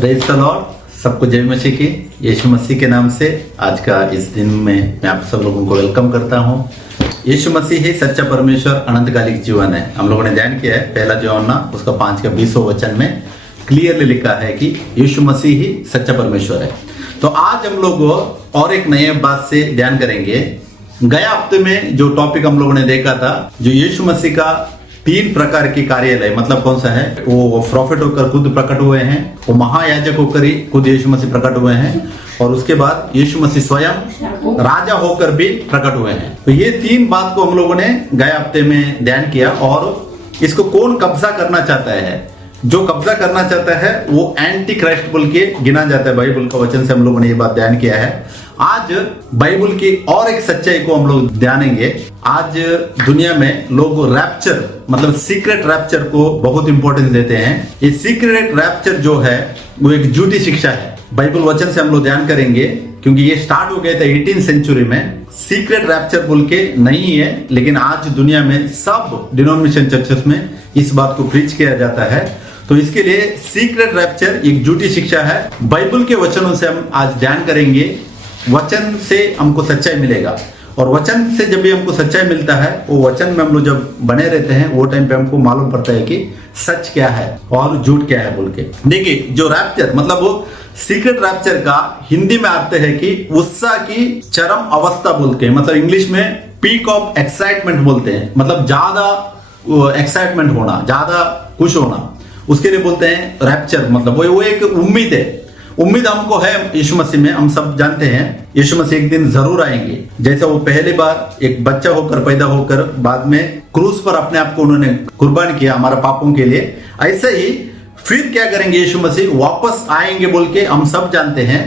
Praise the Lord. सबको जय मसीह की, यीशु मसीह के नाम से आज का इस दिन में मैं आप सब लोगों को वेलकम करता हूं। यीशु मसीह ही सच्चा परमेश्वर, अनंतकालिक जीवन है। हम लोगों ने ध्यान किया है पहला यूहन्ना उसका 5 का 20वां वचन में क्लियरली लिखा है कि यीशु मसीह ही सच्चा परमेश्वर है। तो आज हम लोग और एक नए बात से ध्यान करेंगे। गया हफ्ते में जो टॉपिक हम लोगों ने देखा था, जो यीशु मसीह का 3 प्रकार की कार्यालय, मतलब कौन सा है, वो प्रॉफिट होकर खुद प्रकट हुए हैं, वो महायाजक होकर ही खुद यीशु मसीह प्रकट हुए हैं, और उसके बाद यीशु मसीह स्वयं राजा होकर भी प्रकट हुए हैं। तो ये 3 बात को हम लोगों ने गए हफ्ते में ध्यान किया। और इसको कौन कब्जा करना चाहता है, जो कब्जा करना चाहता है वो एंटी क्राइस्ट बोल के गिना जाता है। बाइबल का वचन से हम लोगों ने ये बात ध्यान किया है। आज बाइबल की और एक सच्चाई को हम लोग ध्यानेंगे। आज दुनिया में लोग रैप्चर, मतलब सीक्रेट रैप्चर को बहुत इंपॉर्टेंस देते हैं। ये सीक्रेट रैप्चर जो है वो एक झूठी शिक्षा है। बाइबल वचन से हम लोग ध्यान करेंगे, क्योंकि ये स्टार्ट हो गया था 18th सेंचुरी में। सीक्रेट रैप्चर बोल के नहीं है, लेकिन आज दुनिया में सब डिनोमिनेशन चर्चेस में इस बात को प्रीच किया जाता है। तो इसके लिए सीक्रेट रैप्चर एक झूठी शिक्षा है। बाइबल के वचनों से हम आज ध्यान करेंगे। वचन से हमको सच्चाई मिलेगा, और वचन से जब भी हमको सच्चाई मिलता है, वो वचन में हम लोग जब बने रहते हैं, वो टाइम पे हमको मालूम पड़ता है कि सच क्या है और झूठ क्या है बोल के। देखिए, जो रैप्चर मतलब वो सीक्रेट रैप्चर का हिंदी में अर्थ है कि उत्साह की चरम अवस्था बोलते हैं। मतलब इंग्लिश में पीक ऑफ एक्साइटमेंट बोलते हैं, मतलब ज्यादा एक्साइटमेंट होना, ज्यादा खुश होना, उसके लिए बोलते हैं रैप्चर। मतलब वो एक उम्मीद है। उम्मीद हमको है यीशु मसीह में। हम सब जानते हैं यीशु मसीह एक दिन जरूर आएंगे। जैसे वो पहली बार एक बच्चा होकर पैदा होकर बाद में क्रूस पर अपने आप को उन्होंने कुर्बान किया हमारा पापों के लिए, ऐसे ही फिर क्या करेंगे, यीशु मसीह वापस आएंगे बोल के हम सब जानते हैं।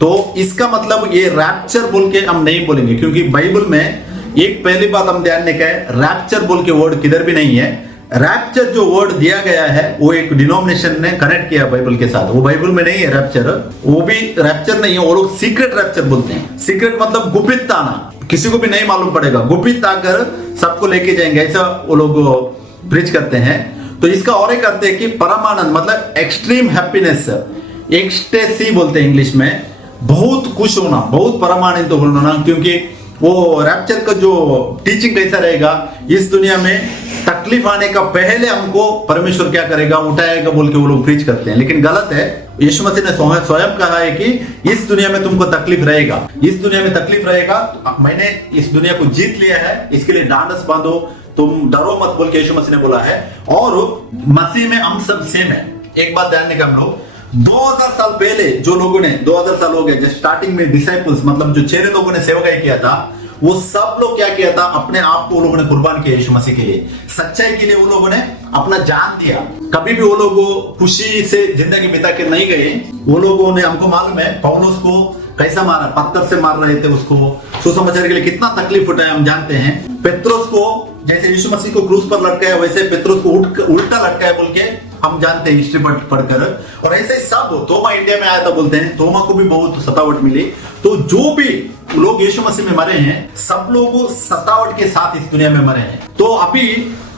तो इसका मतलब ये रैप्चर बोल के हम नहीं बोलेंगे, क्योंकि बाइबल में एक पहली बात हम ध्यान देने का है, रैप्चर बोल के वर्ड किधर भी नहीं है। रैप्चर जो वर्ड दिया गया है वो एक डिनोमिनेशन ने कनेक्ट किया बाइबल के साथ, वो बाइबल में नहीं है रैप्चर। वो भी रैप्चर नहीं है, वो लोग सीक्रेट रैप्चर बोलते हैं। सीक्रेट मतलब गुप्त आना, किसी को भी नहीं मालूम पड़ेगा, गुप्त आकर सबको लेके जाएंगे, ऐसा वो लोग प्रीच करते हैं। तो इसका और एक अर्थ है कि परमानंद, मतलब एक्सट्रीम हैप्पीनेस, एक्सटेसी बोलते हैं इंग्लिश में, बहुत खुश होना, बहुत परमानंद होना। क्योंकि वो रैप्चर का जो टीचिंग कैसा रहेगा, इस दुनिया में तकलीफ आने का पहले हमको परमेश्वर क्या करेगा, उठाएगा बोल के वो लोग प्रीच करते हैं, लेकिन गलत है। यीशु मसीह ने स्वयं कहा है कि इस दुनिया में तुमको तकलीफ रहेगा, इस दुनिया में तकलीफ रहेगा, मैंने इस दुनिया को जीत लिया है, इसके लिए ढांढस बांधो, तुम डरो मत बोल के यीशु मसीह ने बोला है। और मसीह में हम सब सेम है। एक बात ध्यान देगा, हम लोग 2000 साल पहले जो लोगों ने, 2000 साल हो गए, जो स्टार्टिंग में डिसाइपल्स, मतलब जो 6 लोगों ने सेवकाई किया था, वो सब लोग क्या किया था, अपने आप को वो लोगों ने कुर्बान किया यीशु मसीह के लिए, सच्चाई के लिए। वो लोगों ने अपना जान दिया। कभी भी वो लोग खुशी से जिंदगी बिता के नहीं गए। वो लोगों ने, हमको मालूम है पौलुस को कैसा मारा, पत्थर से मार रहे थे उसको, सुसमाचार के लिए कितना तकलीफ उठाया हम जानते हैं। पेत्रोस को जैसे यीशु मसीह को क्रूस पर लटकाया, वैसे पेत्रोस को उल्टा लटकाया बोल के हम जानते हैं हिस्ट्री पढ़कर। और ऐसे सब तोमा इंडिया में आया था बोलते हैं, तोमा को भी बहुत सतावट मिली। तो जो भी लोग यीशु मसीह में मरे हैं, सब लोग सतावट के साथ इस दुनिया में मरे हैं। तो अभी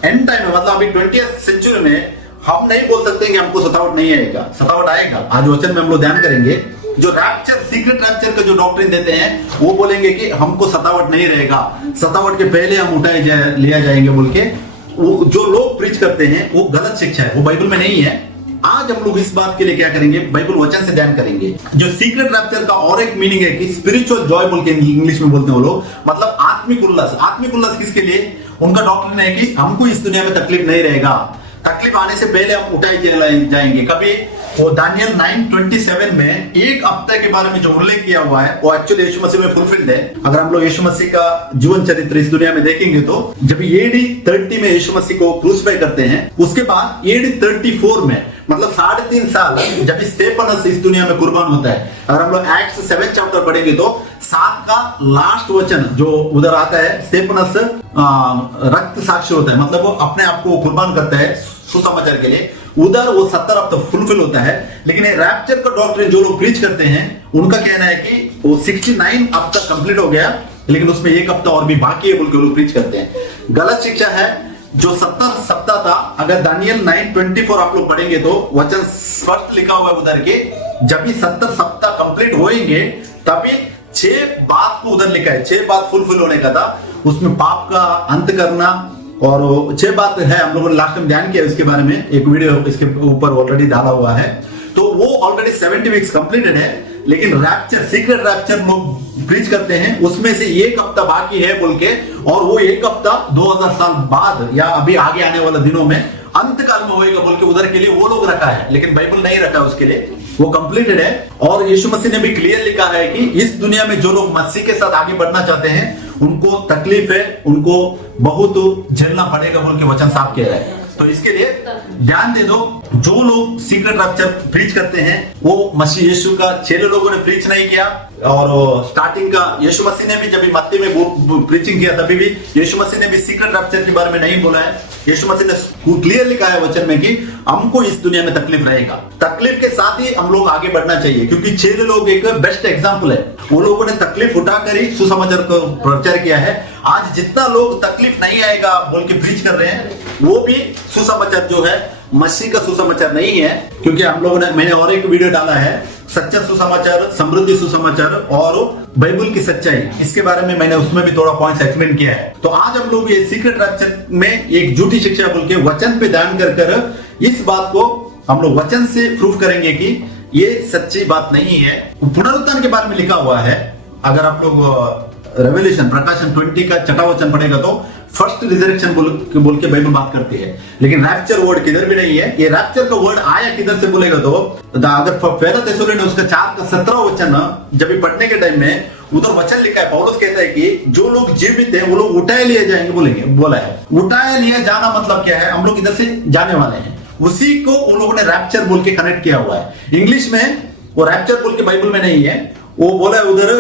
एंड टाइम में, मतलब अभी 20th सेंचुरी में हम नहीं बोल सकते कि हमको सतावट नहीं आएगा, सतावट आएगा। आज वचन में हम लोग ध्यान करेंगे। जो रैप्चर, सीक्रेट रैप्चर का जो डॉक्ट्रिन देते हैं, वो बोलेंगे कि हमको सतावट नहीं रहेगा, सतावट के पहले हम लिया जाएंगे बोल के। वो जो लोग प्रीच करते हैं वो गलत शिक्षा है, वो बाइबल में नहीं है। आज हम लोग इस बात के लिए क्या करेंगे, बाइबल वचन से ध्यान करेंगे। जो सीक्रेट रैप्चर का और एक मीनिंग है कि स्पिरिचुअल जॉय बोल के इंग्लिश में बोलते हैं वो लोग, मतलब आत्मिक उल्लास। आत्मिक उल्लास किसके लिए? उनका डॉक्ट्रिन है कि हमको इस दुनिया में तकलीफ नहीं रहेगा, तकलीफ आने से पहले हम उठाए जाएंगे। कभी वो दानियल 9:27 में एक हफ्ते के बारे में जो उल्लेख किया हुआ है, वो एक्चुअली यीशु मसीह में फुलफिल्ड है। अगर हम लोग यीशु मसीह का जीवन चरित्र इस दुनिया में देखेंगे, तो जब AD 30 में यीशु मसीह को क्रूसिफाई करते हैं, उसके बाद AD 34 में, मतलब 3.5 साल जब स्टेफनस इस दुनिया में कुर्बान होता है। अगर हम लोग एक्ट्स 7 चैप्टर पढ़ेंगे तो 7 का लास्ट वचन जो उधर आता है, स्टेफनस रक्त साक्षी होता है, मतलब वो अपने आप को कुर्बान करता है सुसमाचार के लिए। उधर वो 70 हफ्ता फुलफिल होता है। लेकिन रैप्चर का डॉक्ट्रिन जो लोग प्रीच करते हैं, उनका कहना है कि वो 69 हफ्ता कंप्लीट हो गया, लेकिन उसमें 1 हफ्ता और भी बाकी है बोल के लोग प्रीच करते हैं। गलत शिक्षा है। जो 70 सप्ताह था, अगर दानियल 9:24 आप लोग पढ़ेंगे तो वचन स्पष्ट लिखा हुआ है उधर के, जब भी 70 सप्ताह कंप्लीट होंगे तभी 6 बात को उधर लिखा है, 6 बात फुलफिल होने का था। उसमें पाप का अंत करना और 6 बात है, हम लोगों ने लास्ट में ध्यान किया इसके बारे में, एक वीडियो इसके ऊपर ऑलरेडी डाला हुआ है। तो वो ऑलरेडी 70 वीक्स कंप्लीटेड है, लेकिन रैप्चर, सीक्रेट रैप्चर लोग प्रीच करते हैं, उसमें से एक हफ्ता बाकी है बोल के, और वो एक हफ्ता 2000 साल बाद या अभी आगे आने वाले दिनों में अंत काल में होएगा बोल के उधर के लिए वो लोग रखा है, लेकिन बाइबल नहीं रखा है उसके लिए, वो कंप्लीटेड है। और यीशु मसीह ने भी क्लियर लिखा है कि इस दुनिया में जो लोग मसीह के साथ आगे बढ़ना चाहते हैं उनको तकलीफ है, उनको बहुत झेलना पड़ेगा बोल के वचन साफ कह रहा है। तो इसके लिए ध्यान दे दो, जो लोग सीक्रेट रैप्चर प्रीच करते हैं वो मसीह यीशु का चेले लोगों ने प्रीच नहीं किया। और स्टार्टिंग का यीशु मसीह ने भी जब मत्ती में प्रीचिंग किया तभी भी यीशु मसीह ने भी सीक्रेट रैप्चर के बारे में नहीं बोला है। यीशु मसीह ने क्लियर लिखा है वचन में कि हमको इस दुनिया में तकलीफ रहेगा, तकलीफ के साथ ही हम लोग आगे बढ़ना चाहिए, क्योंकि चेले लोग एक बेस्ट एग्जाम्पल है। वो लोगों ने तकलीफ उठाकर ही सुसमाचार को प्रचार किया है। आज जितना लोग तकलीफ नहीं आएगा बोल के प्रीच कर रहे हैं, वो भी सुसमाचार जो है मसीह का सुसमाचार नहीं है। क्योंकि हम लोगों ने, मैंने और एक वीडियो डाला है, सच्चा सुसमाचार, समृद्धि सुसमाचार और बाइबल की सच्चाई, इसके बारे में मैंने उसमें भी थोड़ा पॉइंट्स एक्सप्लेन किया है। तो आज हम लोग ये सीक्रेट रैप्चर में एक झूठी शिक्षा बोल के वचन पे ध्यान कर कर इस बात को हम लोग वचन से प्रूफ करेंगे कि ये सच्ची बात नहीं है। पुनरुत्थान के बारे में लिखा हुआ है, अगर आप लोग रेवल्यूशन प्रकाशन 20 का 6वां वचन पढ़ेगा तो फर्स्ट रिजरेक्शन बोल के बाइबल बात करती है, लेकिन रैप्चर वर्ड किधर भी नहीं है। ये रैप्चर का वर्ड आया किधर से बोलेगा तो अगर पहला थिस्सलुनीके उसका 4 का 17 वचन जब भी पढ़ने के टाइम में उधर वचन लिखा है, पौलुस कहता है कि जो लोग जीवित हैं वो लोग उठाए लिए जाएंगे, बोला है। उठाए लिए जाना मतलब क्या है, हम लोग इधर से जाने वाले हैं, उसी को उन लोगों ने रैप्चर बोल के कनेक्ट किया हुआ है। इंग्लिश में वो रैप्चर बोल के बाइबल में नहीं है, वो बोला है उधर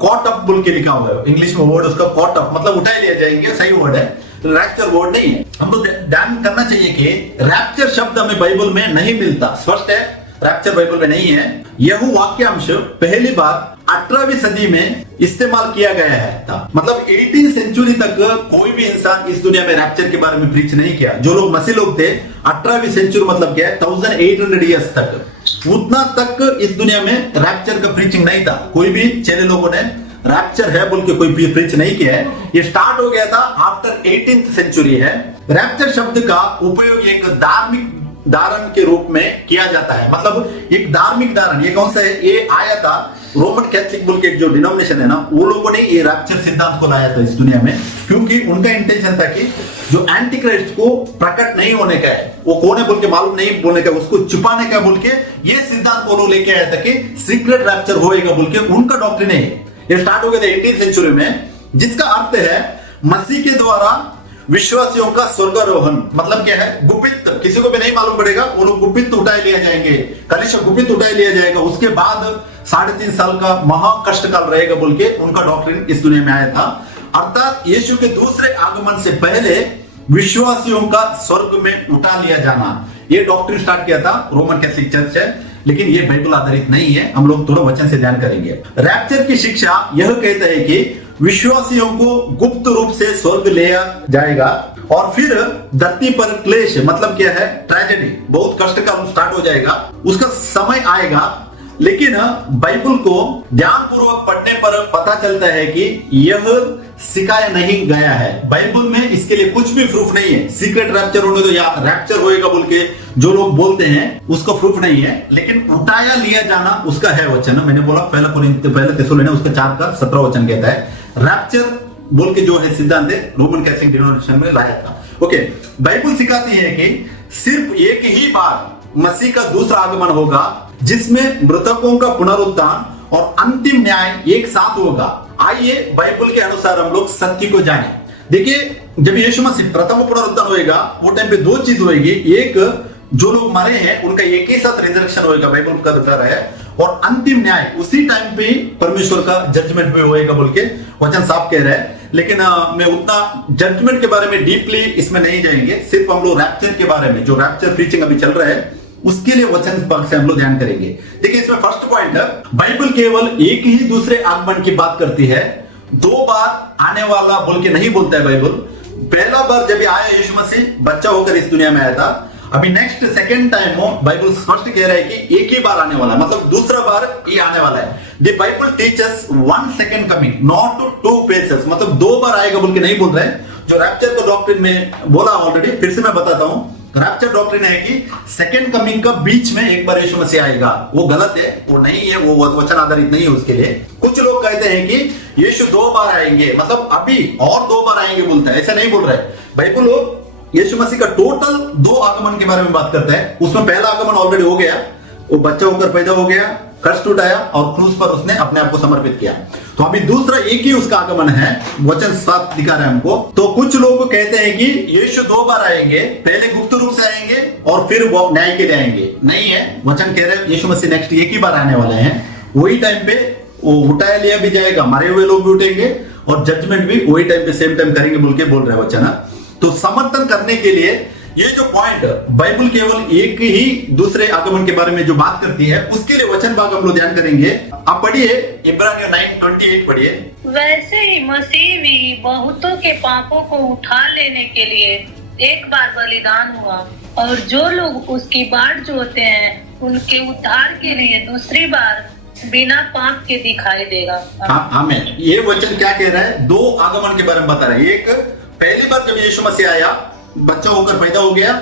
कॉट अप बोल के लिखा हुआ है। इंग्लिश में वर्ड उसका कॉट अप मतलब उठाए लिए जाएंगे, सही वर्ड है, रैप्चर वर्ड नहीं है। हम लोग ध्यान करना चाहिए कि रैप्चर शब्द हमें बाइबल में नहीं मिलता, स्पष्ट है, रैप्चर बाइबल में नहीं है। यह वाक्यांश पहली बार 18वीं सदी में इस्तेमाल किया गया है था, मतलब 18वीं सेंचुरी तक कोई भी इंसान इस दुनिया में रैप्चर के बारे में प्रीच नहीं किया। जो लोग मसीह लोग थे 18वीं सेंचुरी मतलब क्या है 1800 ईयर्स तक, उतना तक इस दुनिया में रैप्चर का प्रीचिंग नहीं था। कोई भी चेले लोगों ने रैप्चर है बोल के कोई प्रीच नहीं किया है। ये स्टार्ट हो गया था आफ्टर 18th सेंचुरी है। रैप्चर शब्द का उपयोग एक धार्मिक धारण के रूप में किया जाता है, मतलब एक धार्मिक धारण। ये कौन सा है, ये आया था रोमन कैथलिक बोल के जो डिनोमिनेशन है ना, वो लोगों ने ये रैप्चर सिद्धांत को लाया था इस दुनिया में, क्योंकि उनका इंटेंशन था कि जो एंटी क्राइस्ट को प्रकट नहीं होने का है, वो कौन है बोल के मालूम नहीं बोलने का, उसको छुपाने का बोल के ये सिद्धांत वो लोग लेके आया था कि सीक्रेट रैप्चर होएगा बोल के। उनका डॉक्ट्रिन है ये स्टार्ट हो गया था 18th सेंचुरी में, जिसका अर्थ है मसीह के द्वारा विश्वासियों का स्वर्गारोहण। मतलब क्या है, गुप्त, किसी को भी नहीं मालूम पड़ेगा, वो लोग गुप्त उठाए लिया जाएंगे, कलीसिया गुप्त उठाए लिया जाएगा, उसके बाद 3.5 साल का महा कष्ट काल रहेगा बोल के उनका डॉक्ट्रिन इस दुनिया में आया था। अर्थात यीशु के दूसरे आगमन से पहले विश्वासियों का स्वर्ग में उठा लिया जाना, ये डॉक्ट्रिन स्टार्ट किया था रोमन कैथलिक चर्च है, लेकिन ये बाइबल आधारित नहीं है। हम लोग थोड़ा वचन से ध्यान करेंगे। रैप्चर की शिक्षा यह कहता है कि विश्वासियों को गुप्त रूप से स्वर्ग ले जाएगा और फिर धरती पर क्लेश, मतलब क्या है, ट्रेजेडी, बहुत कष्ट का स्टार्ट हो जाएगा, उसका समय आएगा। लेकिन बाइबल को ध्यान पूर्वक पढ़ने पर पता चलता है कि यह सिखाया नहीं गया है। बाइबल में इसके लिए कुछ भी प्रूफ नहीं है। सीक्रेट रैप्चर होने दो या रैप्चर होएगा बोल के जो लोग बोलते हैं उसका प्रूफ नहीं है, लेकिन उठाया लिया जाना उसका है वचन। मैंने बोला पहला थिस्सलुनीके उसका 4 का 17 वचन कहता है रैप्चर बोल के जो है सिद्धांत है रोमन कैथलिक डिनोमिनेशन में लाया था। ओके, बाइबल सिखाती है कि सिर्फ एक ही बार मसीह का दूसरा आगमन होगा जिसमें मृतकों का पुनरुत्थान और अंतिम न्याय एक साथ होगा। आइए बाइबल के अनुसार हम लोग सत्य को जाने। देखिए, जब यीशु मसीह प्रथम पुनरुत्थान होएगा वो टाइम पे 2 चीज होएगी, एक जो लोग मरे हैं उनका एक ही साथ रिजरेक्शन होएगा, बाइबल का बता रहा है, और अंतिम न्याय उसी टाइम पे परमेश्वर का जजमेंट भी होएगा बोल के वचन साफ कह रहा है। लेकिन मैं उतना जजमेंट के बारे में डीपली इसमें नहीं जाएंगे, सिर्फ हम लोग रैप्चर के बारे में, जो रैप्चर प्रीचिंग अभी चल रहा है उसके लिए वचन से हम लोग ध्यान करेंगे। देखिए, इसमें फर्स्ट पॉइंट है, बाइबल केवल एक ही दूसरे आगमन की बात करती है, 2 बार आने वाला बोल के नहीं बोलता है बाइबल। पहला बार जब आया यीशु मसीह बच्चा होकर इस दुनिया में आया था। अभी नेक्स्ट सेकंड टाइम हो बाइबल स्पष्ट कह रहा है कि एक ही बार आने वाला है, मतलब दूसरा बार ये आने वाला है। The Bible teachers 1 second coming not 2 faces, मतलब 2 बार आएगा बोल के नहीं बोल रहे हैं। जो रैप्चर को डॉक्ट्रिन में बोला ऑलरेडी, फिर से मैं बताता हूं। रैप्चर डॉक्ट्रिन है कि सेकंड कमिंग का बीच में एक बार यीशु मसीह आएगा। वो गलत है, वो नहीं है, वो वचन आधारित नहीं है उसके लिए। कुछ लोग कहते हैं कि यीशु 2 बार आएंगे, मतलब अभी और 2 बार आएंगे बोलता है, ऐसा नहीं बोल रहा है। बाइबल यीशु मसीह का टोटल 2 आगमन के बारे में बात करता है। उसमें पहला आगमन ऑलरेडी हो गया, वो बच्चा होकर पैदा हो गया, कष्ट उठाया और क्रूस पर उसने अपने आप को समर्पित किया। तो अभी दूसरा एक ही उसका आगमन है, वचन 7 दिखा रहा है हमको। तो कुछ लोग कहते हैं कि यीशु 2 बार आएंगे, पहले गुप्त रूप से आएंगे और फिर वो न्याय के लिए आएंगे। नहीं है, वचन कह रहे हैं यीशु मसीह नेक्स्ट एक ही बार आने वाले हैं। वही टाइम पे वो उठाया लिया भी जाएगा, मरे हुए लोग भी उठेंगे और जजमेंट भी वही टाइम पे सेम टाइम करेंगे बोल के बोल रहे हैं वचन। तो समर्थन करने के लिए ये जो पॉइंट बाइबल केवल एक ही दूसरे आगमन के बारे में जो बात करती है, उसके लिए वचन भाग हम लोग ध्यान करेंगे। आप पढ़िए इब्रानियों 9:28 पढ़िए। वैसे ही मसीह भी बहुतों के पापों को उठा लेने के लिए एक बार बलिदान हुआ, और जो लोग उसकी बाट जोहते हैं उनके उद्धार के लिए दूसरी बार बिना पाप के दिखाई देगा। आमीन। ये वचन क्या कह रहा है? 2 आगमन के बारे में बता रहा है। एक पहली बार जब यीशु मसीह आया, बच्चा होकर पैदा हो गया,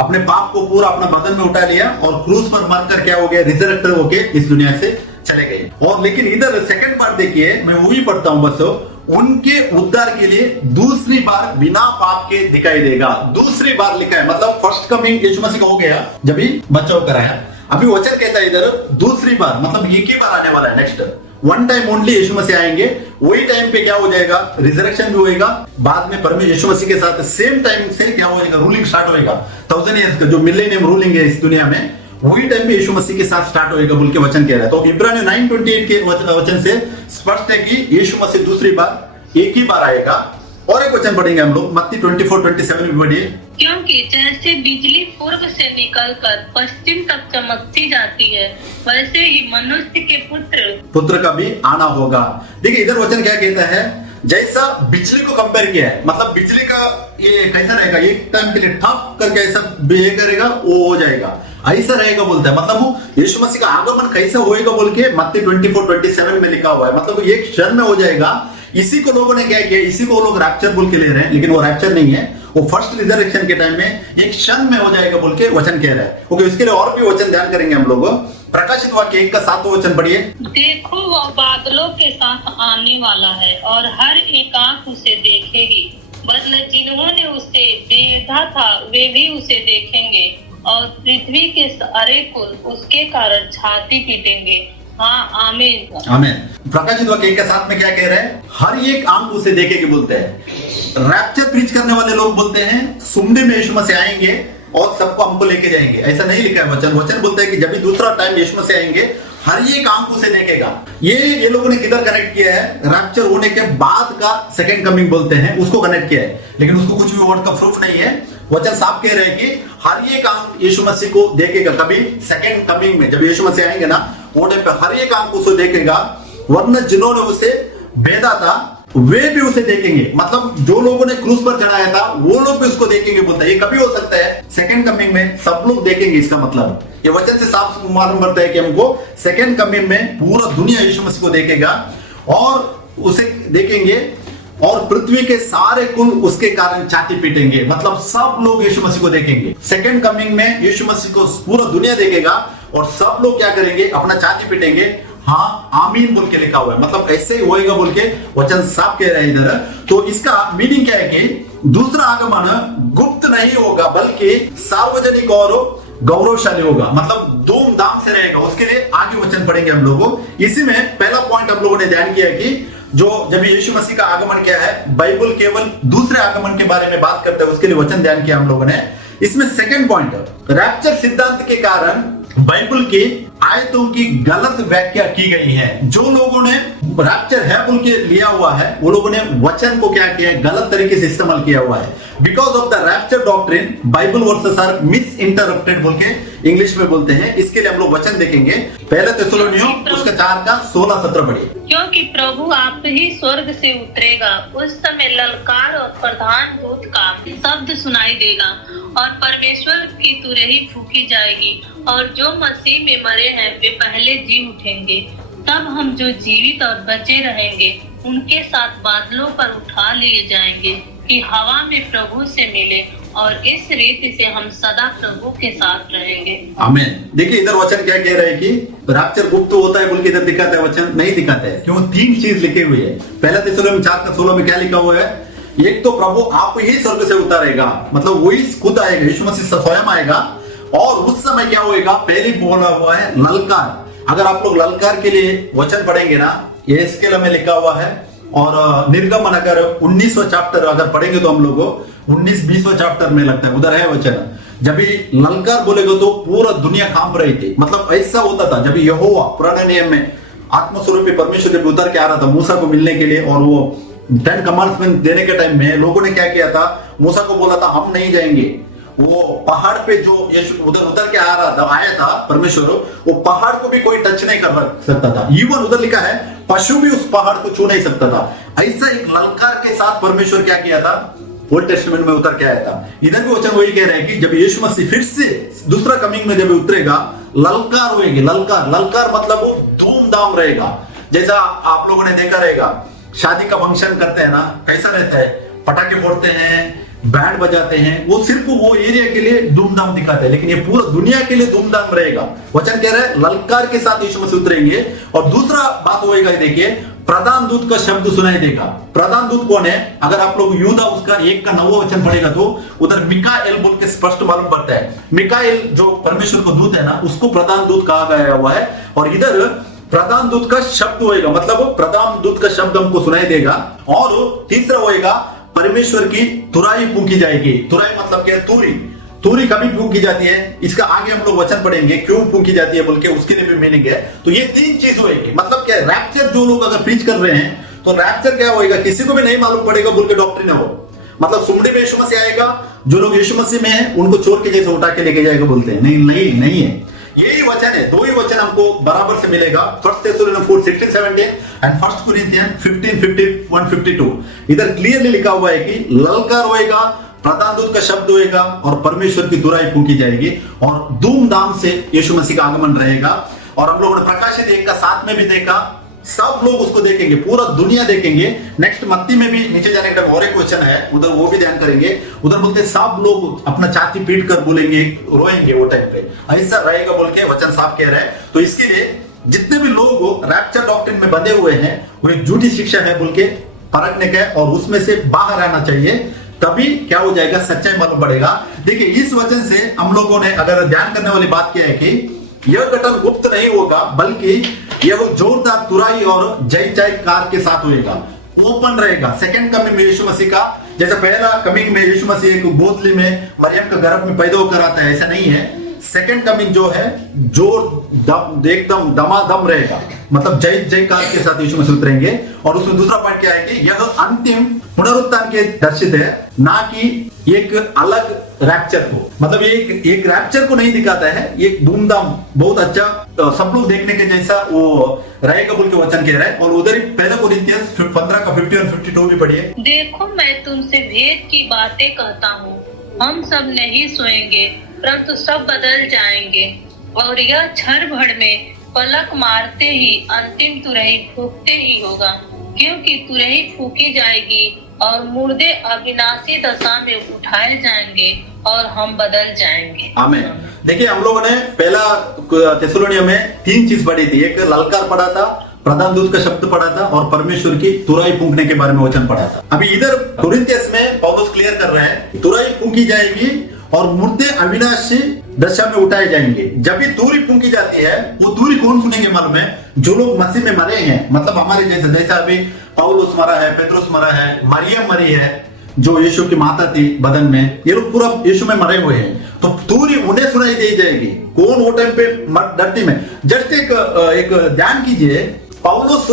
अपने पाप को पूरा अपना बदन में उठा लिया और क्रूस पर मरकर क्या हो गया, रिजरेक्ट होके इस दुनिया से चले गए। और लेकिन इधर सेकंड पार्ट देखिए, मैं वो भी पढ़ता हूं बस, उनके उद्धार के लिए दूसरी बार बिना पाप के दिखाई देगा। दूसरी बार लिखा है, मतलब फर्स्ट कमिंग यीशु मसीह का हो गया जब भी बच्चा होकर आया। अभी वचन कहता है इधर दूसरी बार, मतलब एक ही बार आने वाला है। नेक्स्ट 1 टाइम ओनली यीशु मसीह आएंगे, वही टाइम पे क्या हो जाएगा, रिजरेक्शन भी होएगा। बाद में परमेश्वर यीशु मसीह के साथ सेम टाइम से क्या हो जाएगा, रूलिंग स्टार्ट होएगा। 1000 ईयर्स का जो मिलेनियम रूलिंग है इस दुनिया में, वही टाइम पे यीशु मसीह के साथ स्टार्ट होएगा बोल के वचन कह रहा है। तो इब्रानियों 9:28 के वचन से स्पष्ट है कि यीशु मसीह दूसरी बार एक ही बार आएगा। और एक वचन पढ़ेंगे हम लोग, मत्ती 24:27 में पढ़िए। क्योंकि जैसे बिजली पूर्व से निकलकर पश्चिम तक चमकती जाती है, वैसे ही मनुष्य के पुत्र का भी आना होगा। देखिए इधर वचन क्या कहता है, जैसा बिजली को कंपेयर किया है, मतलब बिजली का ये कैसा रहेगा, एक टाइम के लिए ठप करके ऐसा बिहेव करेगा, वो हो जाएगा, ऐसा रहेगा बोलता है। मतलब वो यीशु मसीह का आगमन कैसा होएगा बोल के मत्ती 24:27 में लिखा हुआ है। मतलब एक क्षण में हो जाएगा। इसी को लोगों ने क्या किया, इसी को लोग रैप्चर बोल के ले रहे हैं, लेकिन वो रैप्चर नहीं है, वो फर्स्ट रिजरेक्शन के टाइम में एक क्षण में हो जाएगा बोल के वचन कह रहा है। ओके, इसके लिए और भी वचन ध्यान करेंगे हम लोग। प्रकाशित वाक्य 1 का 7वां वचन पढ़िए। देखो वह बादलों के साथ आने वाला है और हर एक आंख उसे देखेगी, बदले जिन्होंने उसे देखा था वे भी उसे देखेंगे, और पृथ्वी के सारे कुल उसके कारण छाती पीटेंगे। हाँ, आमीन आमीन। प्रकाशित वाक्य 1 का 7 में क्या कह रहे हैं, हर एक आंख उसे देखेगी बोलते हैं। रैप्चर प्रीच करने वाले लोग बोलते हैं सुमने में यीशु मसीह आएंगे और सबको हमको लेके जाएंगे, ऐसा नहीं लिखा है वचन। वचन बोलता है कि जब भी दूसरा टाइम यीशु मसीह आएंगे, हर एक आंख उसे देखेगा। ये लोगों ने किधर कनेक्ट किया है, रैप्चर होने के बाद का सेकंड कमिंग बोलते हैं, उसको कनेक्ट किया है, लेकिन उसको कुछ भी वर्ड का प्रूफ नहीं है। वचन साफ कह रहे हैं कि हर एक आंख यीशु मसीह को देखेगा। कभी सेकंड कमिंग में जब यीशु मसीह आएंगे ना, वो टाइम पे हर एक आंख उसे देखेगा, वरना जिन्होंने उसे भेदा था वे भी उसे देखेंगे। मतलब जो लोगों ने क्रूस पर चढ़ाया था वो लोग भी उसको देखेंगे बोलता है। ये कभी हो सकता है सेकंड कमिंग में सब लोग देखेंगे, इसका मतलब ये वचन से साफ मालूम पड़ता है कि हमको सेकंड कमिंग में पूरा दुनिया यीशु मसीह को देखेगा और उसे देखेंगे, और पृथ्वी के सारे कुल उसके कारण छाती पीटेंगे। मतलब सब लोग यीशु मसीह को देखेंगे। सेकंड कमिंग में यीशु मसीह को पूरा दुनिया देखेगा और सब लोग क्या करेंगे, अपना छाती पीटेंगे। हाँ, आमीन बोल के लिखा हुआ है, मतलब ऐसे ही होएगा बोल के वचन साफ कह रहे हैं इधर। तो इसका मीनिंग क्या है कि दूसरा आगमन गुप्त नहीं होगा बल्कि सार्वजनिक और गौरवशाली होगा, मतलब धूमधाम से रहेगा। उसके लिए आगे वचन पढ़ेंगे हम लोग। इसी में पहला पॉइंट हम लोगों ने ध्यान किया कि जो जब यीशु मसीह का आगमन क्या है, बाइबल केवल दूसरे आगमन के बारे में बात करता है, उसके लिए वचन ध्यान किया हम लोगों ने। इसमें सेकंड पॉइंट, रैप्चर सिद्धांत के कारण बाइबल के आयतों की गलत व्याख्या की गई है। जो लोगों ने रैप्चर है बोल के लिया हुआ है, वो लोगों ने वचन को क्या किया है, गलत तरीके से इस्तेमाल किया हुआ है। Because of the rapture doctrine Bible verses are misinterpreted बोल के इंग्लिश में बोलते हैं। इसके लिए हम लोग वचन देखेंगे, पहले थिस्सलुनीयों उसका 4 का 16-17 पढ़िए। क्योंकि प्रभु आप ही स्वर्ग से उतरेगा, उस समय ललकार और प्रधान दूत का शब्द सुनाई देगा और परमेश्वर की तुरही फूकी जाएगी, और जो मसीह में मरे हैं वे पहले जी उठेंगे। तब हम जो जीवित और बचे रहेंगे उनके साथ बादलों पर उठा लिए जाएंगे कि हवा में प्रभु से मिले, और इस रीति से हम सदा प्रभु के साथ रहेंगे। आमीन। देखिए इधर वचन क्या कह रहा है कि रैप्चर गुप्त होता है बोल के इधर दिखाता है, वचन नहीं दिखाता है। क्यों? 3 चीज लिखी हुई है। पहला थिस्सलुनीयों 4 का 16 में क्या लिखा हुआ है? एक तो प्रभु आप ही स्वर्ग से उतारेगा, मतलब वही खुद आएगा, यीशु मसीह स्वयं आएगा। और उस समय क्या होएगा? पहले बोला हुआ है ललकार। अगर आप लोग ललकार के लिए वचन पढ़ेंगे ना, ये इसके में लिखा हुआ है। और निर्गमन अगर 19वां चैप्टर अगर पढ़ेंगे तो हम लोग 19-20वां चैप्टर में लगता है, उधर है वचन। जब ये ललकार बोलेगा तो पूरा दुनिया कांप रही थी। मतलब ऐसा होता था जब यहोवा पुराने नियम में आत्मस्वरूपी परमेश्वर जब उतर के आ रहा था मूसा को मिलने के लिए, और वो 10 कमांड्समेंट देने के टाइम में लोगों ने क्या किया था, मूसा को बोला था हम नहीं जाएंगे। वो पहाड़ पे जो यीशु उधर के आ रहा था, आया था परमेश्वर, वो पहाड़ को भी कोई टच नहीं कर सकता था। इवन उधर लिखा है पशु भी उस पहाड़ को छू नहीं सकता था। ऐसा एक ललकार के साथ परमेश्वर क्या किया था, ओल्ड टेस्टामेंट में उतर के आया था। इधर भी वचन वही कह रहे हैं कि जब यीशु मसीह फिर से दूसरा कमिंग में जब उतरेगा, ललकार होगी। ललकार मतलब वो धूमधाम रहेगा। जैसा आप लोगों ने देखा रहेगा, शादी का फंक्शन करते हैं ना, कैसा रहता है, पटाखे फोड़ते हैं, बैंड बजाते हैं, वो सिर्फ वो एरिया के लिए धूमधाम दिखाते हैं, लेकिन ये पूरा दुनिया के लिए धूमधाम रहेगा। वचन कह रहा है ललकार के साथ यीशु मसीह उतरेंगे। और दूसरा बात होएगा, देखिए प्रधान दूत का शब्द सुनाई देगा। प्रधान दूत कौन है? अगर आप लोग यूदा उसका 1 का 9वां वचन पढ़ेगा तो उधर मिकाएल बोल के स्पष्ट मालूम पड़ता है। मिकाएल जो परमेश्वर को दूत है ना, उसको प्रधान दूत कहा गया हुआ है। और इधर प्रधान दूत का शब्द होएगा, मतलब प्रधान दूत का शब्द हमको सुनाई देगा। और तीसरा होएगा परमेश्वर की तुराई फूंकी जाएगी। तुराई मतलब क्या है? तुरी कभी फूंकी जाती है, इसका आगे हम लोग वचन पढ़ेंगे क्यों फूंकी जाती है बोल के, उसके लिए भी मीनिंग है। तो ये 3 चीज होएगी। मतलब क्या है? रैप्चर जो लोग अगर प्रीच कर रहे हैं तो रैप्चर क्या होएगा, किसी को भी नहीं मालूम पड़ेगा बोल के डॉक्ट्रिन है वो। मतलब सुमड़ी में यीशु मसीह आएगा, जो लोग यीशु मसीह में हैं उनको चोर के जैसे उठा के लेके जाएगा बोलते हैं। नहीं है, यही वचन है। 2 ही वचन हमको बराबर से मिलेगा, 1 थिस्सलुनीयों 4:16-17 एंड 1 कोरिन्थियंस 15:51-52। इधर क्लियरली लिखा हुआ है कि ललकार होएगा, प्रधान दूत का शब्द होएगा और परमेश्वर की तुराई फूंकी जाएगी, और धूमधाम से यीशु मसीह का आगमन रहेगा। और हम लोगों ने प्रकाशित 1 का 7 में भी देखा, सब लोग उसको देखेंगे, पूरा दुनिया देखेंगे। नेक्स्ट मत्ती में भी नीचे जाने का और एक क्वेश्चन है, उधर वो भी ध्यान करेंगे। उधर बोलते हैं सब लोग अपना छाती पीट कर बोलेंगे, रोएंगे वो टाइम पे, ऐसा रहेगा बोल के वचन साफ कह रहे हैं। तो इसके लिए जितने भी लोग रैप्चर डॉक्ट्रिन में बंधे हुए हैं, वो एक झूठी शिक्षा है बोल के परखने का और उसमें से बाहर आना चाहिए, तभी क्या हो जाएगा, सच्चाई मालूम पड़ेगा। देखिए इस वचन से हम लोगों ने अगर ध्यान करने वाली बात क्या है कि यह घटन गुप्त नहीं होगा, बल्कि यह जोरदार तुराई और जय जयकार के साथ होएगा, ओपन रहेगा। सेकंड कमिंग में यीशु मसीह का, जैसे पहला कमिंग में यीशु मसीह एक बोतली में मरियम के गर्भ में पैदा होकर आता है, ऐसा नहीं है। सेकंड कमिंग जो है जोर एकदम दमादम रहेगा, मतलब जय जयकार के साथ यीशु मसीह उतरेंगे। और उसमें दूसरा पॉइंट क्या है कि यह अंतिम पुनरुत्थान के दर्शित है, ना कि एक अलग रैप्चर को। मतलब ये एक रैप्चर को नहीं दिखाता है, ये धूमधाम बहुत अच्छा सब लोग देखने के जैसा वो रहेगा बोल के वचन कह रहा है। और उधर ही पहला कोरिन्थियंस 15 का 50 और 52 भी पढ़िए। देखो मैं तुमसे भेद की बातें कहता हूँ, हम सब नहीं सोएंगे परंतु सब बदल जाएंगे, और यह क्षण भर में पलक मारते ही अंतिम तुरही फूंकते ही होगा, क्योंकि तुरही फूंकी जाएगी और मुर्दे अविनाशी दशा में उठाए जाएंगे और हम बदल जाएंगे। आमीन। देखिए हम लोगों ने पहला थिस्सलुनीयों में 3 चीज पढ़ी थी, एक ललकार पढ़ा था, प्रधान दूत का शब्द पढ़ा था, और परमेश्वर की तुराई फूंकने के बारे में वचन पढ़ा था। अभी इधर कोरिन्थियंस में पौलुस क्लियर कर रहे हैं, तुराई फूंकी जाएगी और मुर्दे अविनाशी दशा में उठाए जाएंगे। जब भी तुरी फूंकी जाती है, वो तुरी कौन सुनेंगे मालूम है? जो लोग मसीह में मरे हैं, मतलब हमारे जैसे, जैसा अभी पौलुस मरा है, पेट्रोस मरा है, मरियम मरी है, जो यीशु की माता थी बदन में, ये लोग पूरा यीशु में मरे हुए हैं, तो पूरी उन्हें सुनाई दी जाएगी। कौन वो टाइम पे धरती में, जस्ट एक ध्यान कीजिए, पौलुस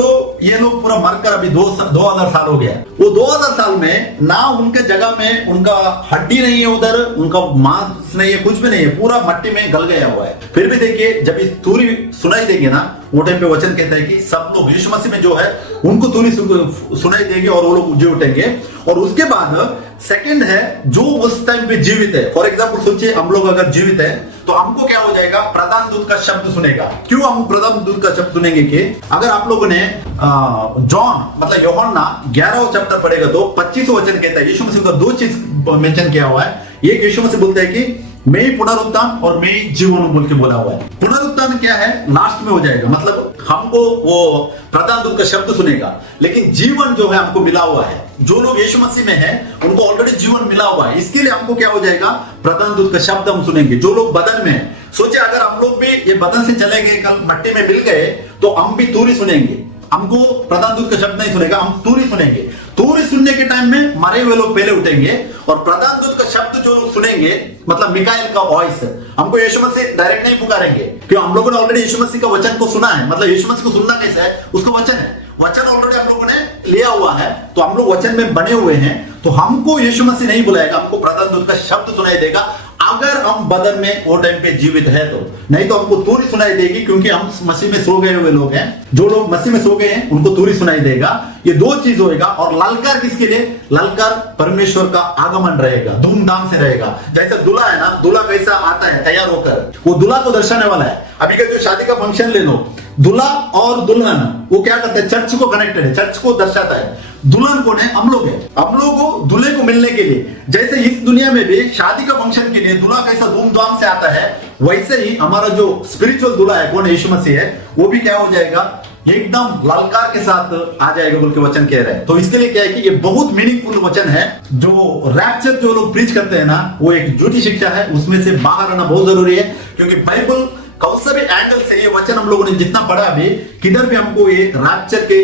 ये लोग पूरा मरकर अभी 2000 साल हो गया। वो 2000 साल में ना उनके जगह में उनका हड्डी नहीं है, उधर उनका मांस नहीं है, कुछ भी नहीं है, पूरा मट्टी में गल गया हुआ है। फिर भी देखिए जब इस तुरी सुनाई देगी ना, वो टाइम पे वचन कहता है कि सब लोग यीशु मसीह में जो है उनको तुरी सुनाई देगी और वो लोग जी उठेंगे। और उसके बाद सेकंड है जो उस टाइम पे जीवित है। फॉर एग्जाम्पल सोचिए हम लोग अगर जीवित है तो हमको क्या हो जाएगा, प्रधान दूत का शब्द सुनेगा। क्यों हम प्रधान दूत का शब्द सुनेंगे कि अगर आप लोगों ने जॉन मतलब यूहन्ना 11वां चैप्टर पढ़ेगा तो 25वां वचन कहता है, यीशु मसीह का दो चीज मेंशन किया हुआ है। एक यीशु मसीह बोलता है कि मैं ही पुनरुत्थान और मैं ही जीवन बोल के बोला हुआ है। पुनरुत्थान क्या है, लास्ट में हो जाएगा, मतलब हमको वो प्रधान दूत का शब्द सुनेगा, लेकिन जीवन जो है हमको मिला हुआ है। जो लोग यीशु मसीह में है उनको ऑलरेडी जीवन मिला हुआ है, इसके लिए हमको क्या हो जाएगा, प्रधान दूत का शब्द हम सुनेंगे। जो लोग बदन में है, सोचिए अगर हम लोग भी ये बदन से चले गए, कल मट्टी में मिल गए, तो हम भी तुरी सुनेंगे। हमको प्रधान दूत का शब्द नहीं सुनेगा, हम तुरी सुनेंगे। तुरी सुनने के टाइम में मरे हुए लोग पहले उठेंगे और प्रधान दूत का शब्द जो लोग सुनेंगे, मतलब मिकाएल का वॉइस, हमको यीशु मसीह डायरेक्ट नहीं पुकारेंगे, क्यों हम लोगों ने ऑलरेडी यीशु मसीह का वचन को सुना है। मतलब यीशु मसीह को सुनना कैसा है, उसका वचन है, वचन ऑलरेडी हम लोगों ने लिया हुआ है, तो हम लोग वचन में बने हुए हैं। तो हमको यीशु मसीह नहीं बुलाएगा, हमको प्रधान दूत का शब्द सुनाई देगा अगर हम बदन में वो टाइम पे जीवित है तो। नहीं तो हमको तुरी सुनाई देगी, क्योंकि हम मसीह में सो गए हुए लोग हैं। जो लोग मसीह में सो गए हैं उनको तुरी सुनाई देगा। ये दो चीज होएगा। और ललकार किसके लिए, ललकार परमेश्वर का आगमन रहेगा, धूमधाम से रहेगा। जैसे दूल्हा है ना, दूल्हा कैसा आता है तैयार होकर, वो दूल्हा को दर्शाने वाला है। अभी का जो शादी का फंक्शन ले लो, दूल्हा और दुल्हन वो क्या करते हैं, चर्च को कनेक्टेड है, चर्च को दर्शाता है। दुल्हन कौन है, हम लोग हैं। हम लोग को दूल्हे को मिलने के लिए, जैसे इस दुनिया में भी शादी का फंक्शन के लिए दूल्हा कैसा धूमधाम से आता है, वैसे ही हमारा जो स्पिरिचुअल दूल्हा है, कौन यीशु मसीह है, वो भी क्या हो जाएगा, एकदम ललकार के साथ आ जाएगा बोल के वचन कह रहे हैं। तो इसके लिए क्या है कि ये बहुत मीनिंगफुल वचन है। जो रैप्चर जो लोग प्रीच करते हैं ना, वो एक झूठी शिक्षा है, उसमें से बाहर आना बहुत जरूरी है। क्योंकि बाइबल कौन सा भी एंगल से ये वचन हम लोगों ने जितना पढ़ा भी, किधर भी हमको ये रैप्चर के